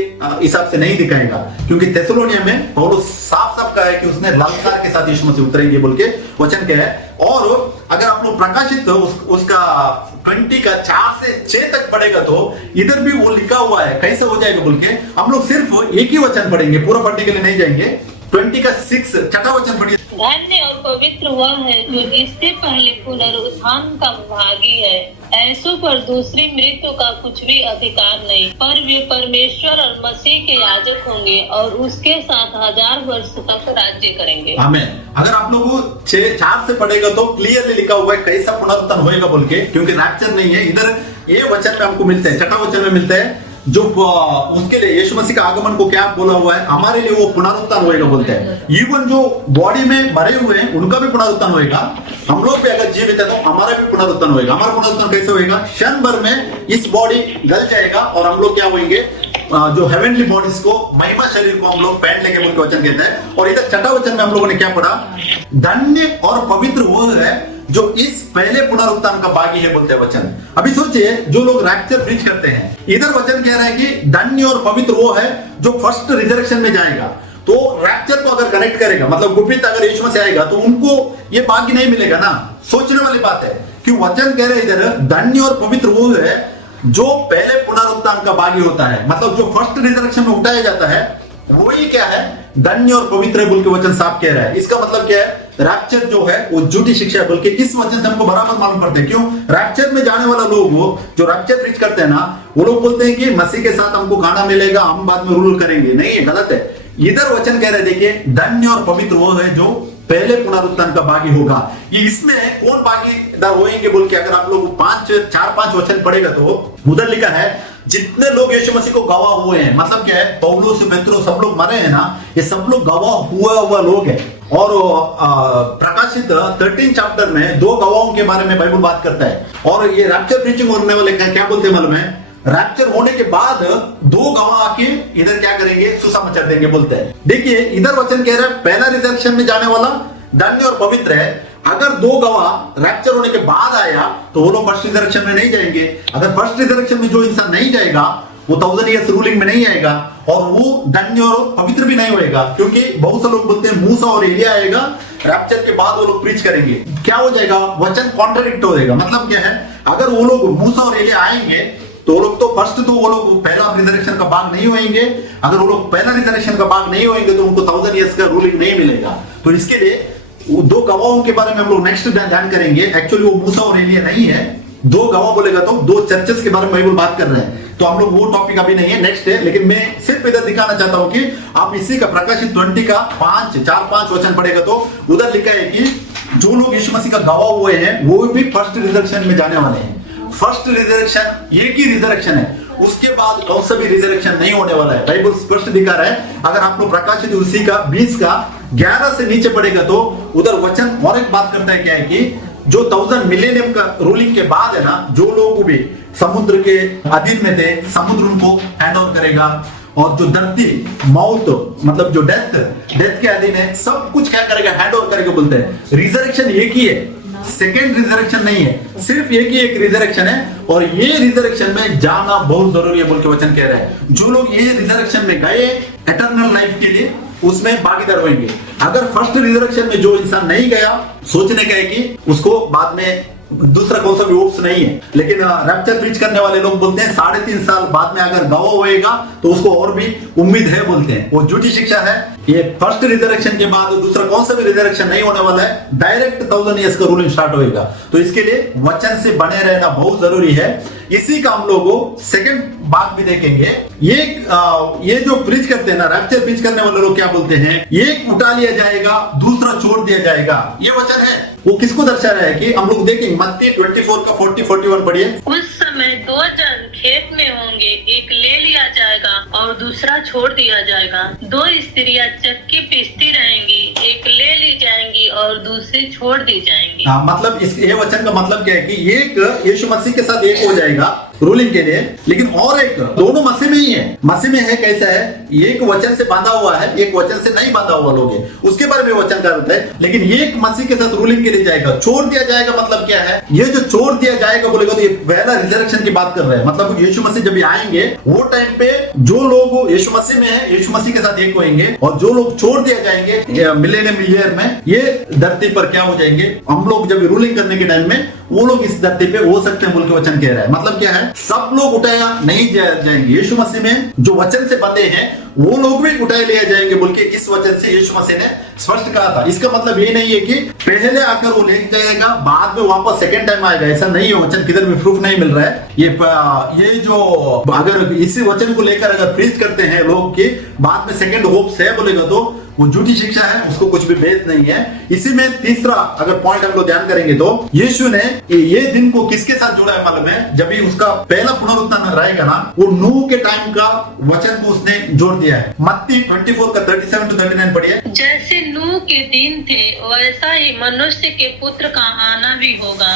हिसाब से नहीं दिखाएगा। क्योंकि थेसलोनिया में पौलुस साफ साफ कहा है कि उसने ललकार के साथ यीशु मसीह उतरेंगे बोल के वचन कहा है। और अगर आप लोग प्रकाशित उसका 20 का 4 से 6 तक पढ़ेगा तो इधर भी वो लिखा हुआ है कैसे हो जाएगा बोल के। हम लोग सिर्फ एक ही वचन पढ़ेंगे, पूरा पढ़ने के लिए नहीं जाएंगे। 20 का 6 छठा वचन पढ़िए। धन्य और पवित्र वह है जो इससे पहले पुनरुत्थान का भागी है। ऐसों पर दूसरी मृत्यु का कुछ भी अधिकार नहीं, पर वे परमेश्वर और मसीह के याजक होंगे और उसके साथ 1000 वर्ष तक राज्य करेंगे। आमीन। अगर आप लोग 4 से पढ़ेगा तो क्लियरली लिखा हुआ है कैसा पुनरुत्थान होएगा बोल के। क्योंकि रैप्चर नहीं है इधर, ये वचन में हमको मिलता है, छठा वचन में मिलता है। जो उसके लिए यीशु मसीह का आगमन को क्या बोला हुआ है, हमारे लिए वो पुनरुत्थान होएगा बोलते हैं। इवन जो बॉडी में मरे हुए हैं उनका भी पुनरुत्थान होएगा। हम लोग भी अगर जीवित है तो हमारा भी पुनरुत्थान होएगा। हमारा पुनरुत्थान कैसे होएगा, क्षण भर में इस बॉडी गल जाएगा और हम लोग क्या होंगे, जो हेवनली बॉडीज को, महिमा शरीर को हम लोग पहन लेंगे बोल के वचन कहता है। और इधर छठा वचन में हम लोगों ने क्या पढ़ा, धन्य और पवित्र वो है जो इस पहले पुनरुत्थान का भागी है बोलते हैं वचन। अभी सोचिए जो लोग रैप्चर प्रीच करते हैं, इधर वचन कह रहा है कि धन्य और पवित्र वो है जो फर्स्ट रिजरेक्शन में जाएगा। तो रैप्चर को अगर कनेक्ट करेगा, मतलब गुप्त अगर यीशु मसीह आएगा तो उनको ये भाग्य नहीं मिलेगा ना। सोचने वाली बात है कि वचन कह रहे हैं इधर धन्य और पवित्र वो है जो पहले पुनरुत्थान का भागी होता है। मतलब जो फर्स्ट रिजरेक्शन में उठाया जाता है वही क्या है, धन्य और पवित्र बोल के वचन साफ कह रहा है। इसका मतलब क्या है, रैप्चर जो है वो झूठी शिक्षा है बोल के इस वचन से हमको बराबर मालूम पड़ता है। क्यों, रैप्चर में जाने वाला लोग, वो जो रैप्चर प्रीच करते हैं ना, वो लोग बोलते हैं कि मसीह के साथ हमको खाना मिलेगा, हम बाद में रूल करेंगे। नहीं है, गलत है। इधर वचन कह रहे हैं, देखिए धन्य और पवित्र वो है जो पहले पुनरुत्थान का भागी होगा। ये इसमें कौन भागीदार होंगे बोल के अगर आप लोग 4-5 वचन पढ़ेगा तो उधर लिखा है जितने लोग यीशु मसीह को गवाह हुए हैं। मतलब क्या है, पौलुस पेत्रुस सब लोग मरे हैं ना, ये सब लोग गवाह हुआ लोग हैं। और प्रकाशित 13 चैप्टर में 2 गवाहों के बारे में बाइबल बात करता है। और ये रैप्चर प्रीचिंग होने वाले क्या बोलते हैं मालूम है, रैप्चर होने के बाद 2 गवाह आके इधर क्या करेंगे, सुसमाचार देंगे बोलते हैं। देखिए इधर वचन कह रहा है पहला रिजरेक्शन में जाने वाला धन्य और पवित्र है। अगर 2 गवाह रैप्चर होने के बाद आया तो वो लोग फर्स्ट रिजरेक्शन में नहीं जाएंगे। अगर फर्स्ट रिजरेक्शन में जो इंसान नहीं जाएगा वो 1000 ईयर्स रूलिंग में नहीं आएगा और वो धन्य और पवित्र भी नहीं होएगा, क्योंकि बहुत से लोग बोलते हैं मूसा और एलिया आएगा रैप्चर के बाद वो लोग प्रीच करेंगे। क्या हो जाएगा, वचन कॉन्ट्राडिक्ट हो जाएगा। मतलब क्या है, अगर वो लोग मूसा और एलिया आएंगे तो वो लोग तो फर्स्ट तो वो लोग पहला रिजरेक्शन का भाग नहीं होंगे। अगर वो लोग पहला रिजरेक्शन का भाग नहीं होंगे तो उनको 1000 ईयर्स का रूलिंग नहीं मिलेगा। तो इसके लिए वो दो गवाहों के बारे में हम लोग नेक्स्ट ध्यान करेंगे। एक्चुअली वो मूसा और एलिया नहीं है, दो गवाह बोलेगा तो दो चर्चेस के बारे में बाइबल बात कर रहे हैं। तो हम लोग वो टॉपिक अभी नहीं है, नेक्स्ट है। लेकिन मैं सिर्फ इधर दिखाना चाहता हूं कि आप इसी का प्रकाशित 20 का 4-5 वचन पढ़ेगा तो उधर लिखा है कि जो लोग यीशु मसीह का गवाह हुए हैं वो भी फर्स्ट रिजरेक्शन में जाने वाले हैं। फर्स्ट रिजरेक्शन एक ही रिजरेक्शन है, उसके बाद कौन सा भी रिजरेक्शन नहीं होने वाला है। बाइबल स्पष्ट दिखा रहा है। अगर आप लोग प्रकाशित उसी का 20 का 11 से नीचे पढ़ेगा तो उधर वचन और एक बात करता है, क्या है कि जो 1000 मिलेनियम का रूलिंग के बाद है ना, जो लोग भी समुद्र के अधीन में थे, समुद्र उनको हैंड ओवर करेगा। और जो धरती मौत मतलब जो डेथ के अधीन है, सब कुछ क्या करेगा, हैंड ओवर करेगा। बोलते हैं रिजरेक्शन एक ही है, सेकेंड रिजरेक्शन नहीं है, सिर्फ एक ही एक रिजरेक्शन है। और ये रिजरेक्शन में जाना बहुत जरूरी है बोल के वचन कह रहा है। जो लोग ये रिजरेक्शन में गए एटर्नल लाइफ के लिए, उसमें भागीदार होंगे। अगर फर्स्ट रिजरेक्शन में जो इंसान नहीं गया, सोचने का है कि उसको बाद में दूसरा कौन सा भी ऑप्शन नहीं है। लेकिन रैप्चर प्रीच करने वाले लोग बोलते हैं 3.5 साल बाद में अगर गवाह होएगा तो उसको और भी उम्मीद है बोलते हैं। वो झूठी शिक्षा है। ये फर्स्ट रिजरेक्शन के बाद दूसरा कौन सा भी रिजरेक्शन नहीं होने वाला है, डायरेक्ट 1000 ईयर्स का रूलिंग स्टार्ट होएगा। तो इसके लिए वचन से बने रहना बहुत जरूरी है। इसी का हम लोग सेकंड भाग भी देखेंगे। ये जो प्रीच करते हैं ना, रैप्चर प्रीच करने वाले लोग क्या बोलते हैं, एक उठा लिया जाएगा, दूसरा छोड़ दिया जाएगा। ये वचन है, वो किसको दर्शा रहा है कि हम लोग देखेंगे मत्ती 24 का 40-41 पढ़िए। उस समय 2 जन खेत में होंगे, एक ले लिया जाएगा और दूसरा छोड़ दिया जाएगा। 2 स्त्रियां चक्की पीसती रहेंगी, एक ले ली जाएंगी और दूसरी छोड़ दी जाएंगी। मतलब ये वचन का मतलब क्या है कि एक यीशु मसीह के साथ एक हो जाएगा रूलिंग के लिए, लेकिन और एक दोनों मसीह में ही है। मसीह में है कैसा है, एक वचन से बांधा हुआ है, एक वचन से नहीं बांधा हुआ लोग है, उसके बारे में वचन करता है। लेकिन एक मसीह के साथ रूलिंग के लिए जाएगा। छोड़ दिया जाएगा मतलब क्या है, ये जो छोड़ दिया जाएगा बोलेगा तो ये पहला रिजरेक्शन की बात कर रहे हैं। मतलब यीशु मसीह जब आएंगे वो टाइम पे जो लोग यीशु मसीह में है, यीशु मसीह के साथ एक होंगे, और जो लोग छोड़ दिया जाएंगे मिलेनियम ईयर में, ये धरती पर क्या हो जाएंगे, हम लोग जब रूलिंग करने के टाइम में वो लोग इस धरती पे हो सकते हैं बोल के वचन कह रहा है। मतलब क्या है, सब लोग उठाया नहीं जाएंगे। यीशु मसीह में जो वचन से बंधे हैं वो लोग भी उठाए लिए जाएंगे बोल के इस वचन से यीशु मसीह ने स्पष्ट कहा था। इसका मतलब ये नहीं है कि पहले आकर वो ले जाएगा बाद में वापस सेकंड टाइम आएगा, ऐसा नहीं है। वचन किधर भी प्रूफ नहीं मिल रहा है। ये जो अगर इसी वचन को लेकर अगर प्रीच करते हैं लोग कि बाद में सेकंड होप्स है बोलेगा तो वो झूठी शिक्षा है, उसको कुछ भी बेस नहीं है। इसी में तीसरा अगर पॉइंट हम लोग ध्यान करेंगे तो यीशु ने ये दिन को किसके साथ जोड़ा है मालूम है, जब भी उसका पहला पुनरुत्थान रहेगा ना, वो नूह के टाइम का वचन को उसने जोड़ दिया है। मत्ती 24 का 37-39 पढ़िए। जैसे नूह के दिन थे वैसा ही मनुष्य के पुत्र का आना भी होगा,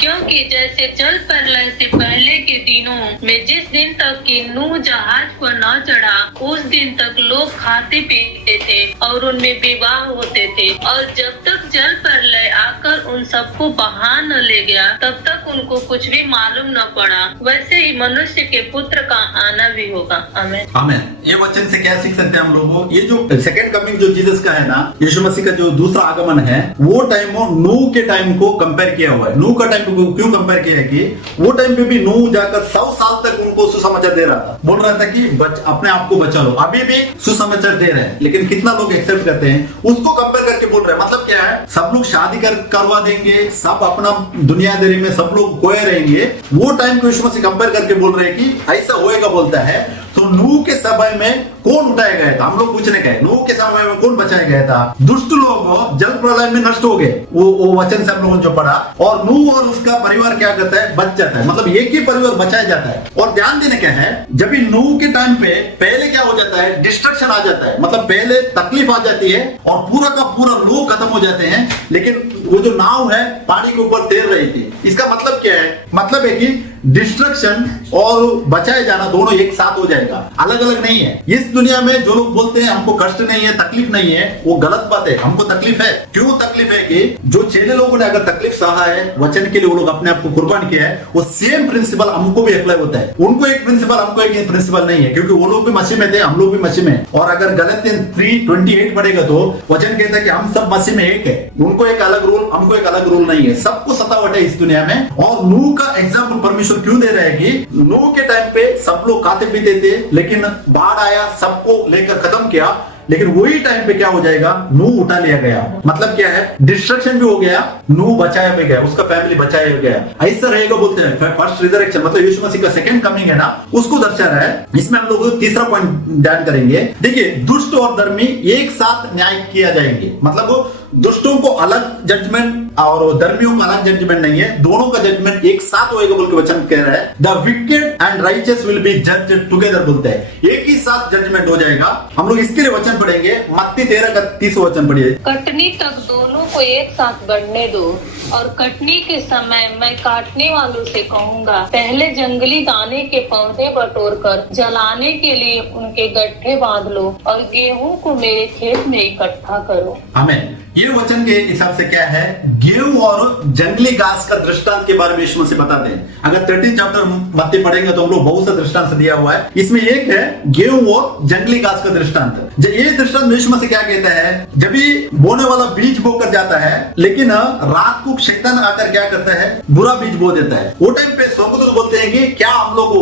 क्योंकि जैसे जल प्रलय से पहले के दिनों में जिस दिन तक कि नूह जहाज पर न चढ़ा, उस दिन तक लोग खाते पीते थे और उनमें विवाह होते थे, और जब तक जल प्रलय आकर उन सबको बहा न ले गया तब तक उनको कुछ भी मालूम न पड़ा। वैसे ही मनुष्य के पुत्र का आना भी होगा। आमीन आमीन। ये वचन से क्या सीख सकते हैं हम लोग, ये जो सेकंड कमिंग जो जीसस का है ना, यीशु मसीह का जो दूसरा आगमन है, वो टाइम नूह के टाइम को कंपेयर किया हुआ है। नूह का टाइम को क्यों कंपेयर किया है कि वो टाइम पे भी नूह जाकर 100 साल तक उनको सुसमाचार दे रहा था, बोल रहा था कि अपने आप को बचा लो। अभी भी सुसमाचार दे रहे हैं, लेकिन कितना लोग एक्सेप्ट करते हैं उसको कंपेयर करके बोल रहे हैं। मतलब क्या है, सब लोग शादी करवा देंगे, सब अपना दुनियादारी में सब लोग खोए रहेंगे। वो टाइम को यीशु मसीह कंपेयर करके बोल रहे हैं कि ऐसा होएगा बोलता है। तो नूह के समय में कौन उठाया गया था, हम लोग पूछने गए नूह के समय में कौन बचाया गया था? दुष्ट लोग जल प्रलय में नष्ट हो गए, वो वचन से हम लोगों ने जो पढ़ा। और नूह और उसका परिवार क्या करता है, बच जाता है। मतलब एक ही परिवार बचाया जाता है। और ध्यान देने क्या है, जब नूह के टाइम पे पहले क्या हो जाता है, डिस्ट्रक्शन आ जाता है। मतलब पहले तकलीफ आ जाती है और पूरा का पूरा लोग खत्म हो जाते हैं, लेकिन वो जो नाव है पानी के ऊपर तैर रही थी। इसका मतलब क्या है, मतलब है कि डिस्ट्रक्शन और बचाए जाना दोनों एक साथ हो जाए। जाएगा, अलग अलग नहीं है। इस दुनिया में जो लोग बोलते हैं हमको कष्ट नहीं है, तकलीफ नहीं है, वो गलत बात है। हमको तकलीफ है। क्यों तकलीफ है कि जो चेले लोगों ने अगर तकलीफ सहा है, वचन के लिए वो लोग अपने आप को कुर्बान किया है, वो सेम प्रिंसिपल हमको भी अप्लाई होता है। उनको एक प्रिंसिपल, हमको एक प्रिंसिपल नहीं है, क्योंकि वो लोग भी मसीह में थे, हम लोग भी मसीह में। और अगर गलतियां 3:28 पढ़ेगा तो वचन कहता है कि हम सब मसीह में एक है। उनको एक अलग रूल, हमको एक अलग रूल नहीं है। सबको सतावट है इस दुनिया में। और नूह का एग्जाम्पल परमेश्वर क्यों दे रहा है कि नूह के टाइम पे सब लोग खाते पीते थे, लेकिन बाढ़ आया, सबको लेकर खत्म किया। लेकिन वही टाइम पे क्या हो जाएगा, नूह उठा लिया गया। मतलब क्या है, डिस्ट्रक्शन भी हो गया, नूह बचाया भी गया, उसका फैमिली बचाया गया। ऐसा रहेगा बोलते हैं फर्स्ट रिजरेक्शन, मतलब यीशु मसीह का सेकंड कमिंग है ना, उसको दर्शा रहा है। इसमें हम लोग तीसरा पॉइंट ध्यान करेंगे। देखिए, दुष्ट और धर्मी एक साथ न्याय किया जाएंगे। मतलब दुष्टों को अलग जजमेंट और धर्मियों का अलग जजमेंट नहीं है, दोनों का जजमेंट एक साथ होएगा बोल के वचन कह रहा है। The wicked and righteous will be judged together बोलते हैं, एक ही साथ जजमेंट हो जाएगा। हम लोग इसके लिए वचन पढ़ेंगे, मत्ती 13 का 30 वचन पढ़िए। कटनी तक दोनों को एक साथ बढ़ने दो, और कटनी के समय मैं काटने वालों से कहूँगा, पहले जंगली दाने के पौधे बटोर कर जलाने के लिए उनके गड्ढे बांध लो, और गेहूं को मेरे खेत में इकट्ठा करो। आमीन। ये वचन के हिसाब से क्या है, गेहूं और जंगली घास का दृष्टांत के बारे में यीशु मसीह बताते हैं। अगर 13 चैप्टर मत्ती पढ़ेंगे तो हम लोग बहुत सा दृष्टांत दिया हुआ है। इसमें एक है गेहूं और जंगली घास का दृष्टांत। ये दृष्टांत यीशु मसीह क्या कहता है, जब भी बोने वाला बीज बोकर जाता है, लेकिन रात को शैतान आकर क्या करता है, बुरा बीज बो देता है। वो टाइम पे स्वर्गदूत बोलते हैं कि क्या हम लोग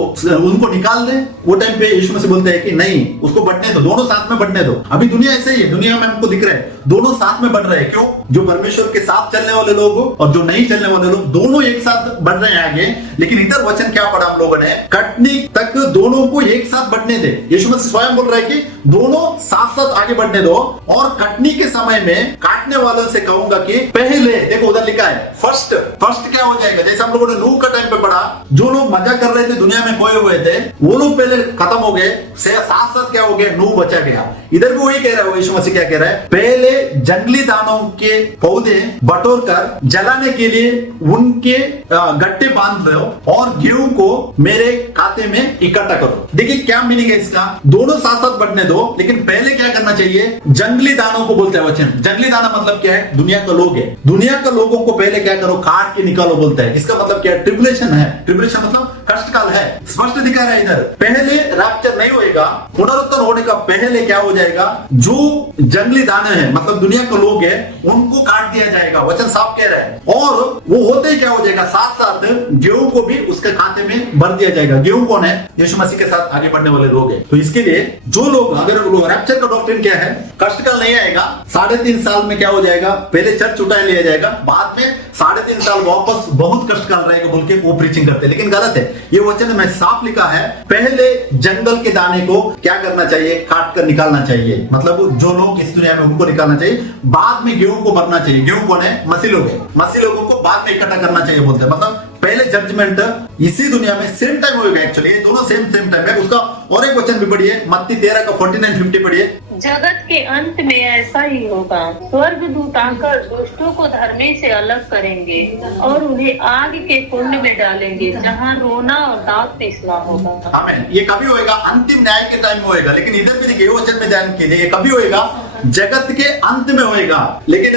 उनको निकाल दें। वो टाइम पे यीशु मसीह बोलते हैं कि नहीं, उसको बढ़ने दो, दोनों साथ में बढ़ने दो। अभी दुनिया ऐसे ही है, दुनिया में हमको दिख रहा है दोनों साथ में बढ़ रहे हैं। क्यों? जो परमेश्वर के साथ चलने वाले लोग और जो नहीं चलने वाले लोग, दोनों एक साथ बढ़ रहे हैं आगे। लेकिन इधर वचन क्या पढ़ा हम लोगों ने, कटनी तक दोनों को एक साथ बढ़ने दे। यीशु मसीह स्वयं बोल रहा है कि दोनों साथ साथ आगे बढ़ने दो, और कटनी के समय में काटने वालों से कहूंगा कि पहले, देखो उधर लिखा है फर्स्ट क्या हो जाएगा। जैसे हम लोगों ने नूह का टाइम पे पढ़ा, जो लोग मजा कर रहे थे, दुनिया में खोए हुए थे, वो लोग पहले खत्म हो गए, साथ साथ क्या हो गया, नूह बचा गया। इधर भी वही कह रहा है यीशु मसीह, क्या कह रहा है, पहले जंगली दानों के पौधे बटोर कर जलाने के लिए उनके गट्टे बांध लो, और गेहूं को मेरे खाते में इकट्ठा करो। देखिए क्या मीनिंग है इसका, दोनों साथ साथ बढ़ने दो, लेकिन पहले क्या करना चाहिए, जंगली दानों को बोलते हैं वचन। जंगली दाना मतलब क्या है, दुनिया का लोग है, दुनिया का लोगों को पहले क्या करो, काट के निकालो बोलता है। इसका मतलब क्या है, ट्रिबुलेशन है। ट्रिबुलेशन मतलब कष्ट काल है, स्पष्ट दिखा रहा है इधर। पहले रैप्चर नहीं होएगा, पुनरुत्थान होने का पहले क्या हो जाएगा, जो जंगली दाने हैं मतलब दुनिया के लोग हैं, उनको काट दिया जाएगा, वचन साफ कह रहा है। और वो होते ही क्या हो जाएगा, साथ साथ गेहूं को भी उसके खाते में भर दिया जाएगा। गेहूं कौन है, यीशु मसीह के साथ आगे बढ़ने वाले लोग हैं। तो इसके लिए जो लोग, अगर रैप्चर का डॉक्ट्रिन क्या है, कष्ट काल नहीं आएगा, 3.5 साल में क्या हो जाएगा, पहले चर्च उठा लिया जाएगा, बाद में 3.5 साल वापस बहुत कष्ट काल रहेगा बोल के वो प्रीचिंग करते हैं। लेकिन गलत है, ये वचन में साफ लिखा है, पहले जंगल के दाने को क्या करना चाहिए, काट कर निकालना चाहिए। मतलब जो लोग इस दुनिया में उनको निकालना चाहिए, बाद में गेहूं को भरना चाहिए। गेहूं कौन है, मसीह लोग है, मसीह लोगों को बाद में इकट्ठा करना चाहिए बोलते हैं। मतलब पहले जजमेंट इसी दुनिया में सेम टाइम होगा। एक्चुअली ये दोनों सेम टाइम है। उसका और एक वचन भी पढ़िए, मत्ती 13 का 49-50 पढ़िए। जगत के अंत में ऐसा ही होगा, स्वर्गदूत आकर दुष्टों को धर्मी से अलग करेंगे और उन्हें आग के कुंड में डालेंगे, जहाँ रोना और दांत पीसना होगा। आमीन। ये कभी होएगा, अंतिम न्याय के टाइम में होएगा। लेकिन इधर भी देखिए, वचन में ध्यान कीजिए, ये कभी होएगा, जगत के अंत में होएगा। लेकिन